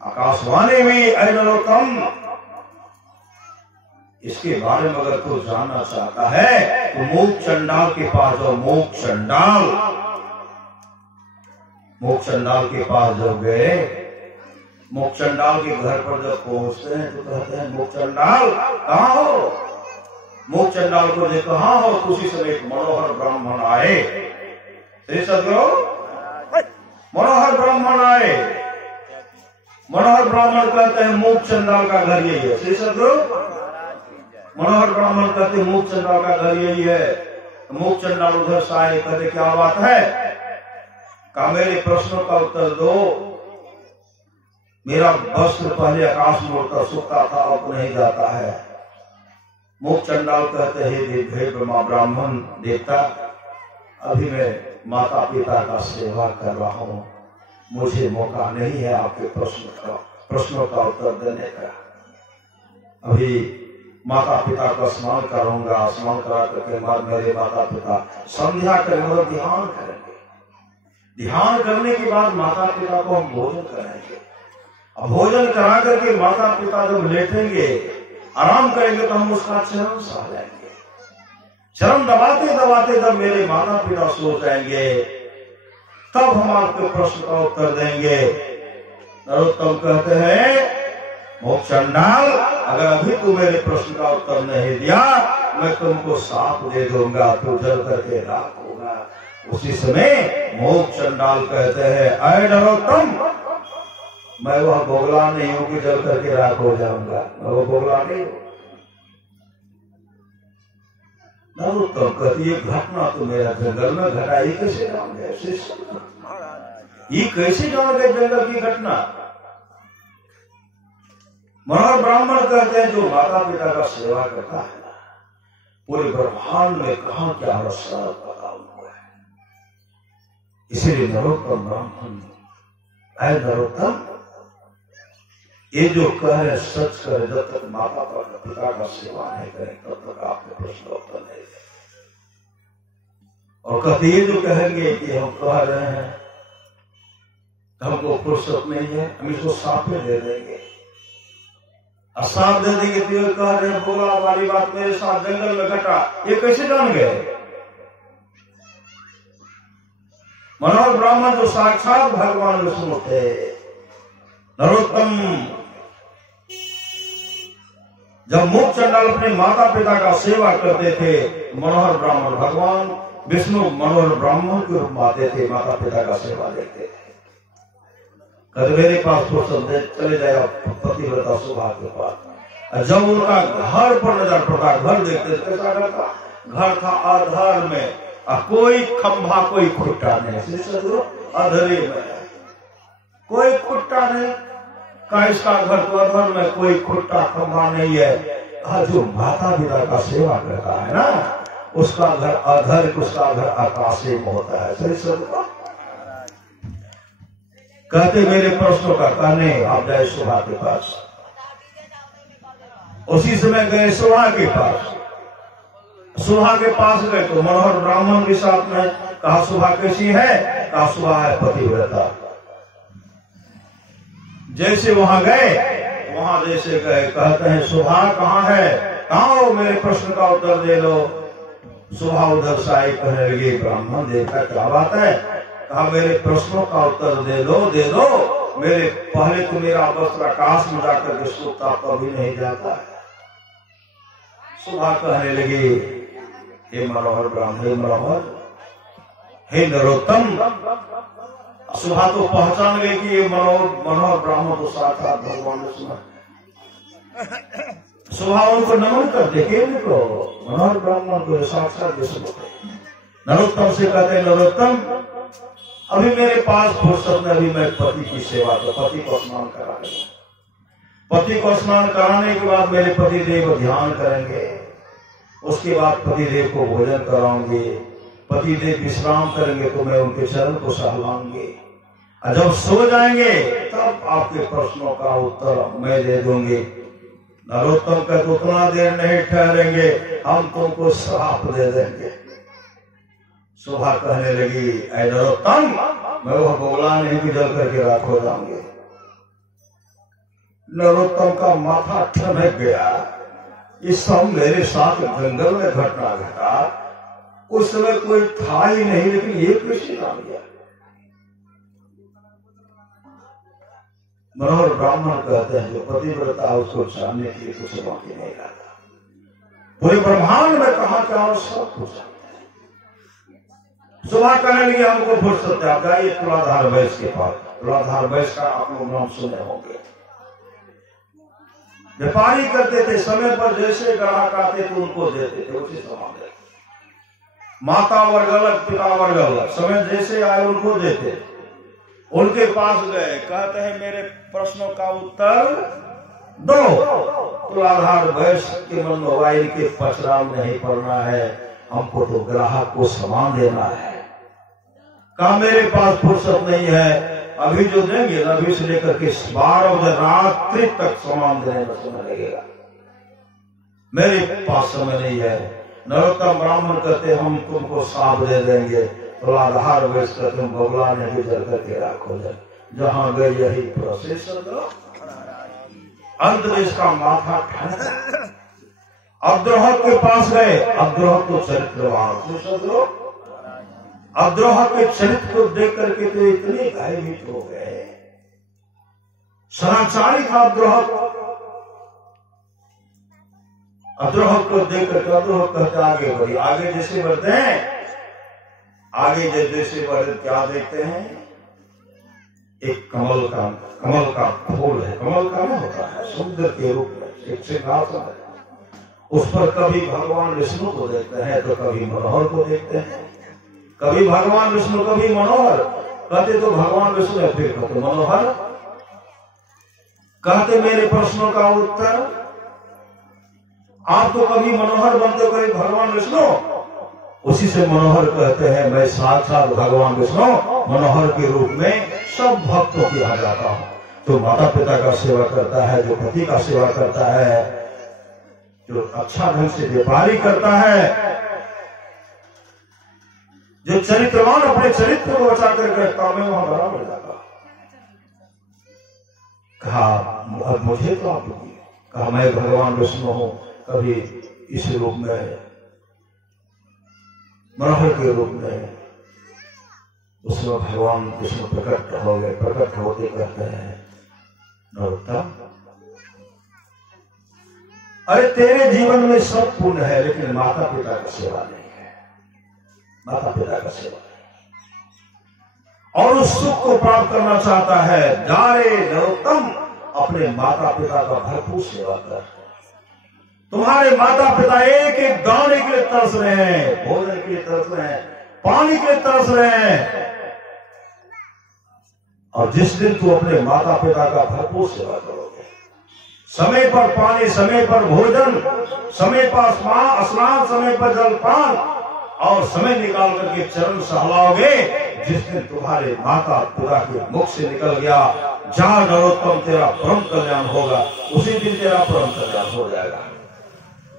आकाशवाणी में अनलोकम, इसके बारे में अगर कोई जानना चाहता है तो मूक चंडाल के पास जाओ। मूक चंडाल के पास जब गए, मूक चंडाल के घर पर जब पहुंचते हैं तो कहते हैं, मूक चंडाल कहाँ हो। मूक चंडाल को देख, कहाँ हो। उसी समय एक मनोहर ब्राह्मण आए। श्री सदगुरु मनोहर ब्राह्मण आए। मनोहर ब्राह्मण कहते हैं मूक चंडाल का घर यही है। श्री सदगुरु मनोहर ब्राह्मण कहते मूक चंडाल का घर यही है। मूक चंडाल उधर से आए, कहते क्या बात है। कहा मेरे प्रश्नों का उत्तर दो। मेरा वस्त्र पहले आकाश में उड़ता सूखता था, अब नहीं जाता है। मूक चंडाल कहते हे ब्रह्मा ब्राह्मण देवता, अभी मैं माता पिता का सेवा कर रहा हूं, मुझे मौका नहीं है आपके प्रश्नों का उत्तर देने का। अभी माता पिता का स्नान करूंगा, स्नान करा करके बाद मेरे माता पिता संध्या करेंगे, ध्यान करेंगे। ध्यान करने के बाद माता पिता को हम भोजन कराएंगे। अब भोजन करा करके माता पिता जब लेटेंगे, आराम करेंगे, तो हम उसका चरण सह जाएंगे। चरण दबाते दबाते जब मेरे माता पिता सो जाएंगे, तब हम आपके प्रश्न का उत्तर देंगे। नरोत्तम कहते हैं, मोक्ष चंडाल, अगर अभी तू मेरे प्रश्न का उत्तर नहीं दिया, मैं तुमको साप दे दूंगा, तू जल करके राख होगा। उसी समय मोक्ष चंडाल कहते हैं, अय नरोत्तम, मैं वह बोगला नहीं हूं कि जल करके राख हो जाऊंगा, मैं वो बोगला नहीं हूं। नरोत्तम कहती, ये घटना तो मेरा जंगल में घटा, ये कैसे जान गए? ये कैसे जान गए जंगल की घटना? मनोहर ब्राह्मण कहते हैं, जो माता पिता का सेवा करता है ना, पूरे ब्रह्मांड में कहां क्या रस्ता पता उनको है। इसीलिए नरोत्तम ब्राह्मण, है नरोत्तम, ये जो कह रहे सच करे, जब तक माता पिता का सेवा नहीं करें तब तक आपके प्रश्न उत्तर नहीं दें। और कहते ये जो कहेंगे कि हम कह रहे हैं, हमको फुर्सत नहीं है, हम इसको साफे दे देंगे, साफ दे देंगे, तो ये कह रहे हैं बोला वाली बात मेरे साथ जंगल में घटा, ये कैसे जान गए? मनोहर ब्राह्मण जो साक्षात भगवान विष्णु थे, नरोत्तम, जब मोक्ष चंडाल अपने माता पिता का सेवा करते थे, मनोहर ब्राह्मण भगवान विष्णु मनोहर ब्राह्मण के रूप में आते थे, माता पिता का सेवा देखते थे। कभी मेरे पास फुर्सत चले जाएगा पतिव्रता सुभा के पास, जब उनका घर पर नजर पड़ता, घर देखते थे, कैसा घर था? घर था आधार में, कोई खंभा कोई खुट्टा नहीं, अधरे में कोई खुट्टा नहीं का, इसका घर तो अधर में कोई खुट्टा खंभा नहीं है। जो माता पिता का सेवा करता है ना, उसका घर अधर, उसका घर आकाशी में होता है। सही सब कहते मेरे प्रश्नों का कहने आप जाए सुभा के पास। उसी समय गए सुभा के पास। सुभा के पास गए तो मनोहर ब्राह्मण के साथ में कहा, सुभा कैसी है? कहा सुभा है पतिव्रता। जैसे वहां गए, वहां जैसे गए, कहते हैं सुभा कहाँ है? आओ मेरे प्रश्न का उत्तर दे दो। सुभा उधर से आई, कहने लगी, ब्राह्मण देखा क्या बात है? कहा मेरे प्रश्नों का उत्तर दे दो, दे दो। मेरे पहले तो मेरा वस्त्र आकाश में जाकर के सूखता कभी नहीं जाता है। सुभा कहने लगी, हे मनोहर ब्राह्मण, हे मनोहर, हे नरोत्तम। सुभा तो पहचान गई कि ये मनोहर ब्राह्मण तो साक्षात भगवान विष्णु। सुभा उनको नमन कर देखे, मनोहर ब्राह्मण को साक्षात विष्णु। नरोत्तम से कहते, नरोत्तम, अभी मेरे पास फुर्सत में, अभी मैं पति की सेवा कर, पति को स्नान कराने, पति को स्नान कराने के बाद मेरे पति देव ध्यान करेंगे, उसके बाद पति देव को भोजन कराऊंगे, पति देव विश्राम करेंगे तो मैं उनके चरण को सहलाऊंगी, और जब सो जाएंगे तब आपके प्रश्नों का उत्तर मैं दे दूंगी। नरोत्तम का तो उतना देर नहीं ठहरेंगे, हम तुमको श्राप दे देंगे। सुभा कहने लगी, ऐ नरोत्तम, मैं वह बोगला नहीं कि जल करके राख हो जाऊंगे। नरोत्तम का माथा ठनक गया, इस सब मेरे साथ जंगल में घटना घटा, उस समय कोई था ही नहीं, लेकिन ये कैसे जान गया? मनोहर ब्राह्मण कहते हैं, जो पतिव्रता उसको जानने के लिए कुछ बाकी नहीं रहता। पूरे ब्रह्मांड में कहा क्या सब कुछ। सुबह कहने लगी, हमको फुर्सत है, आप जाइए तुलाधार वैश्य के पास। तुलाधार वैश्य का आप लोग नाम सुने होंगे, व्यापारी करते थे, समय पर जैसे ग्राहक आते थे उनको देते थे, उसी समान देते। माता वर्ग अलग, पिता वर्ग अलग, समय जैसे आए उनको देते। उनके पास गए, कहते हैं मेरे प्रश्नों का उत्तर दो। तुलाधार वैश्य के मन मोबाइल के पचराम नहीं पड़ना है, हमको तो ग्राहक को सामान देना है। कहा मेरे पास फुर्सत नहीं है, अभी जो देंगे अभी से लेकर के 12 बजे रात्रि तक सामान देने में समय लगेगा, मेरे पास समय नहीं है। नरोत्तम ब्राह्मण कहते हम तुमको साफ दे देंगे। तुलाधार वैश्य कहते तुम बगला ने भी जल करके राखो जाए, जहां गए यही प्रोसेस। अंत में इसका माथा ठंडा। अब्द्रोह के पास गए, अब्द्रोह तो चरित्रवान, अद्रोह के चरित्र को देख करके तो इतने भयभीत हो गए। सदाचारी था अद्रोह को देख करके अद्रोह कहते आगे बढ़ी। आगे जैसे बढ़ते हैं, आगे जैसे बढ़ते क्या देखते हैं, एक कमल का फूल है। कमल का नहीं होता है, समुद्र के रूप में एक सिंहासन है। उस पर कभी भगवान विष्णु को देखते हैं तो कभी मनोहर को देखते हैं। कभी भगवान विष्णु कभी मनोहर, कहते तो भगवान विष्णु है, फिर कहते मनोहर। कहते मेरे प्रश्नों का उत्तर, आप तो कभी मनोहर बनते हो कभी भगवान विष्णु। उसी से मनोहर कहते हैं मैं साक्षात भगवान विष्णु मनोहर के रूप में सब भक्तों के यहाँ जाता हूँ। जो माता पिता का सेवा करता है, जो पति का सेवा करता है, जो अच्छा ढंग से व्यापारी करता है, जो चरित्रवान अपने चरित्र को बचा कर रखता, मैं वहां बराबर जाता। कहा अब मुझे तो आप कहा मैं भगवान विष्णु हूं, कभी इस रूप में मनोहर के रूप में। उसमें भगवान विष्णु प्रकट हो गए। प्रकट होते कहते हैं नरोत्तम, अरे तेरे जीवन में सब पुण्य है, लेकिन माता पिता का सेवा नहीं है। माता पिता का सेवा नहीं, और उस सुख को प्राप्त करना चाहता है, जा रे नरोत्तम अपने माता पिता का भरपूर सेवा कर। तुम्हारे माता पिता एक एक दाने के लिए तरस रहे हैं, भोजन के लिए तरस रहे हैं, पानी के लिए तरस रहे हैं। और जिस दिन तू अपने माता पिता का भरपूर सेवा करोगे, समय पर पानी, समय पर भोजन, समय पर स्नान, समय पर जलपान, और समय निकाल करके चरण सहलाओगे, जिस दिन तुम्हारे माता पिता के मुख से निकल गया जा नरोत्तम तेरा परम कल्याण होगा, उसी दिन तेरा परम कल्याण हो जाएगा।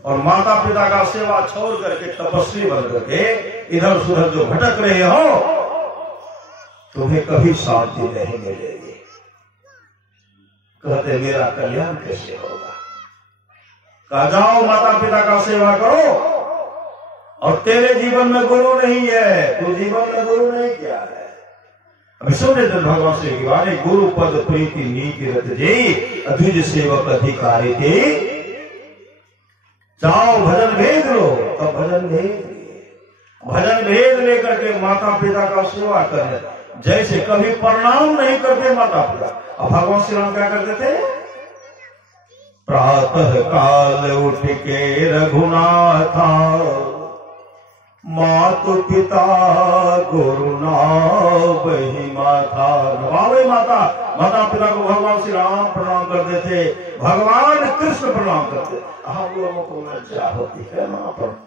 और माता पिता का सेवा छोड़ करके तपस्वी बन करके इधर उधर जो भटक रहे हो, तुम्हें कभी शांति नहीं मिलेगी। कहते मेरा कल्याण कैसे होगा। कहा जाओ माता पिता का सेवा करो, और तेरे जीवन में गुरु नहीं है, तू जीवन में गुरु नहीं किया है। अभी सुने तो भगवान श्री की गुरु पद प्रीति नीति रत जई अद्विज सेवक अधिकारी थे। जाओ भजन भेद लो, तब भजन भेद लेकर के माता पिता का सेवा करने। जैसे कभी प्रणाम नहीं करते माता पिता, अब भगवान श्री राम क्या करते थे, प्रातः काल उठ के रघुनाथा मातु पिता गुरु नावहि माता। नवावे माता, माता पिता को भगवान श्री राम प्रणाम करते थे, भगवान कृष्ण प्रणाम करते। हम लोगों को लज्जा होती है वहां पर।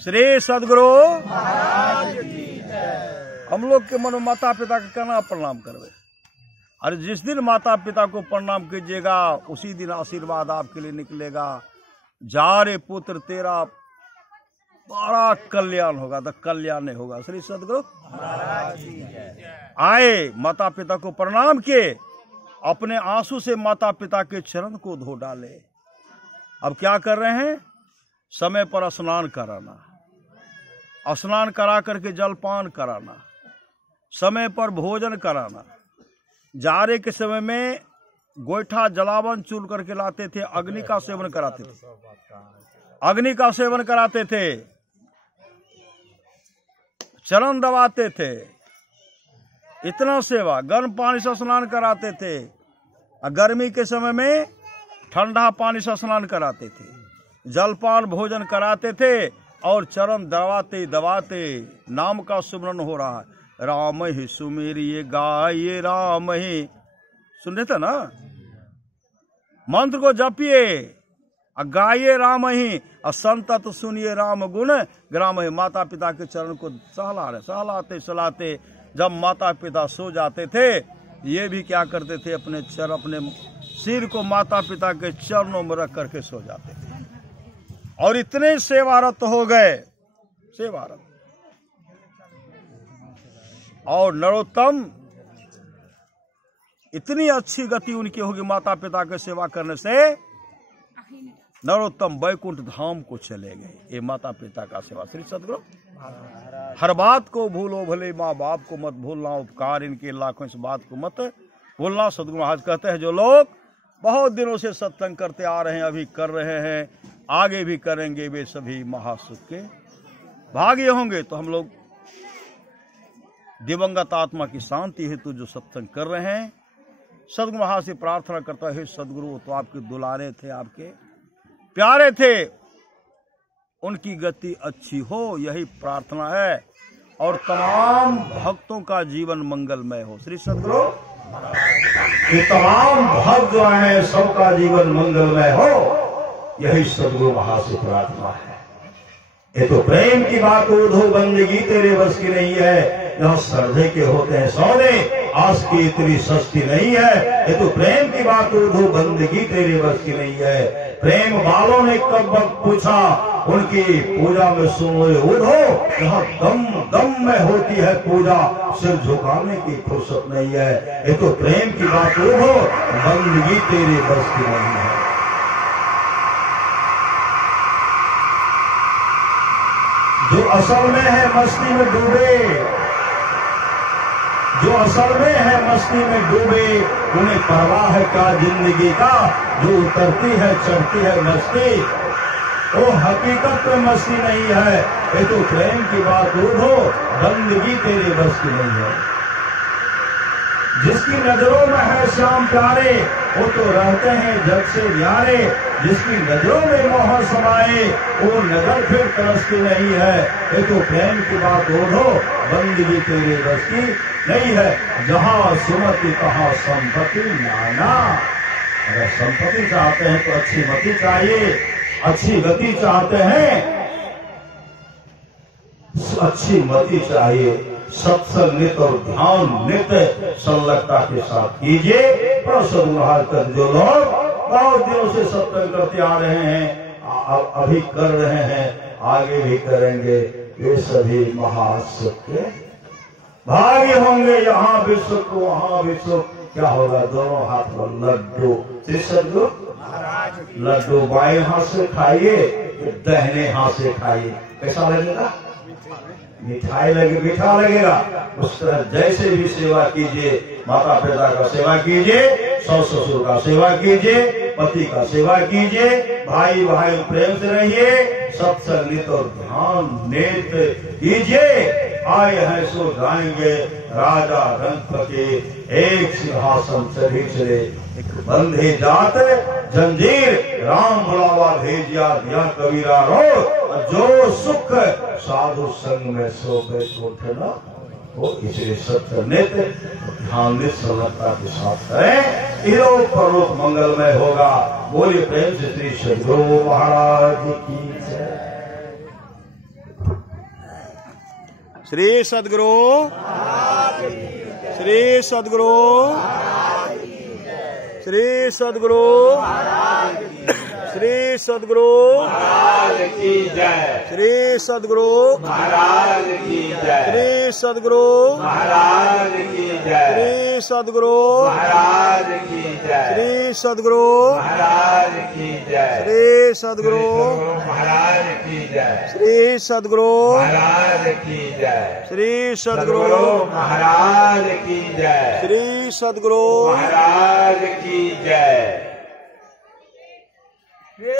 श्री सदगुरु हम लोग के मनो माता पिता का कहना प्रणाम करवे। और जिस दिन माता पिता को प्रणाम कीजिएगा, उसी दिन आशीर्वाद आपके लिए निकलेगा। जा रे पुत्र तेरा बड़ा कल्याण होगा, तो कल्याण नहीं होगा। श्री सदगुरु आए, माता पिता को प्रणाम किए, अपने आंसू से माता पिता के चरण को धो डाले। अब क्या कर रहे हैं, समय पर स्नान कराना, स्नान करा करके जलपान कराना, समय पर भोजन कराना। जाड़े के समय में गोईठा जलावन चूल करके लाते थे, अग्नि का सेवन कराते थे, अग्नि का सेवन कराते थे, चरण दबाते थे, इतना सेवा। गर्म पानी से स्नान कराते थे, गर्मी के समय में ठंडा पानी से स्नान कराते थे, जलपान भोजन कराते थे, और चरण दबाते दबाते नाम का सुमरन हो रहा है। राम ही सुमेरिये गाये राम ही, सुन रहे थे ना, मंत्र को जपिए, गाये राम ही, और संतत सुनिए राम गुण ग्राम ही। माता पिता के चरण को सहलाते सहलाते जब माता पिता सो जाते थे, ये भी क्या करते थे, अपने सिर को माता पिता के चरणों में रख करके सो जाते थे। और इतने सेवारत हो गए, सेवारत। और नरोत्तम इतनी अच्छी गति उनकी होगी माता पिता की सेवा करने से, नरोत्तम वैकुंठ धाम को चले गए। ये माता पिता का सेवा। श्री सदगुरु हर बात को भूलो भले माँ बाप को मत भूलना, उपकार इनके लाखों, इस बात को मत भूलना। सदगुरु महाराज कहते हैं जो लोग बहुत दिनों से सत्संग करते आ रहे हैं, अभी कर रहे हैं, आगे भी करेंगे, वे सभी महासुख के भागी होंगे। तो हम लोग दिवंगत आत्मा की शांति हेतु जो सत्संग कर रहे हैं, सदगुरु महाराज से प्रार्थना करता है, सदगुरु तो आपके दुलारे थे, आपके प्यारे थे, उनकी गति अच्छी हो, यही प्रार्थना है, और तमाम भक्तों का जीवन मंगलमय हो। श्री सदगुरु ये तमाम भक्त जो है सबका जीवन मंगलमय हो, यही सदगुरु महाराज से प्रार्थना है। ये तो प्रेम की बात उधो बंदगी तेरे बस की नहीं है, यहाँ श्रद्धे के होते हैं सौदे, आस की इतनी सस्ती नहीं है। ये तो प्रेम की बात उधो बंदगी तेरे बस की नहीं है। प्रेम वालों ने कब वक्त पूछा, उनकी पूजा में सुनो उधो, यहाँ दम दम में होती है पूजा, सिर झुकाने की फुर्सत नहीं है। ये तो प्रेम की बात उधो बंदगी तेरे बस की नहीं है। जो असल में है मस्ती में डूबे, जो असल में है मस्ती में डूबे, उन्हें परवाह है क्या जिंदगी का। जो उतरती है चढ़ती है मस्ती, वो हकीकत में मस्ती नहीं है। ये तो प्रेम की बात उधो बंदगी तेरे बस की नहीं है। जिसकी नजरों में है श्याम प्यारे, वो तो रहते हैं जग से न्यारे। जिसकी नजरों में मोह समाए, वो नजर फिर तरसती नहीं है। ये तो प्रेम की बात उधो बंदगी तेरे बस की नहीं है। जहाँ सुमति तहाँ संपत्ति नाना। अगर संपत्ति चाहते हैं तो अच्छी मति चाहिए, अच्छी गति चाहते हैं अच्छी मति चाहिए। सत्संग नित्य और ध्यान नित्य संलग्नता के साथ कीजिए। सदगुरु महाराज का जो लोग बहुत दिनों से सत्संग करते आ रहे हैं, अभी कर रहे हैं, आगे भी करेंगे, वे सभी महासुख के भागी होंगे। यहाँ भी सुख वहाँ भी सुख। क्या होगा? दोनों हाथ पर लड्डू। श्री सदगुरु लड्डू बाएं हाथ से खाइए, दाहिने हाथ से खाइए, कैसा लगेगा? मिठाई लगे, मीठा लगेगा। उस तरह जैसे भी सेवा कीजिए, माता पिता का सेवा कीजिए, सास ससुर का सेवा कीजिए, पति का सेवा कीजिए, भाई भाई प्रेम से रहिए, सत्संग नित्य और ध्यान नित्य कीजिए। आए हैं सो जाएंगे, राजा रंग फकीर एक सिंहासन चढ़ी चले, बंधे जात जंजीर राम बुलावा भेजिया दिया कबीरा रो। जो सुख साधु संग में सो गए उठना हो। इसलिए सत्य नित्य ध्यान नित्य संलग्नता के साथ करें, इलोक परलोक मंगलमय होगा। बोलिए प्रेम से श्री सदगुरु महाराज की जय। श्री सदगुरु, श्री सदगुरु, श्री सदगुरु, श्री सदगुरु महाराज की जय। श्री सदगुरु महाराज की जय। श्री सदगुरु महाराज की जय। श्री सदगुरु महाराज की जय। श्री सदगुरु महाराज की जय। श्री सदगुरु महाराज की जय। श्री सदगुरु महाराज की जय। श्री सदगुरु महाराज की जय। श्री सदगुरु महाराज की जय।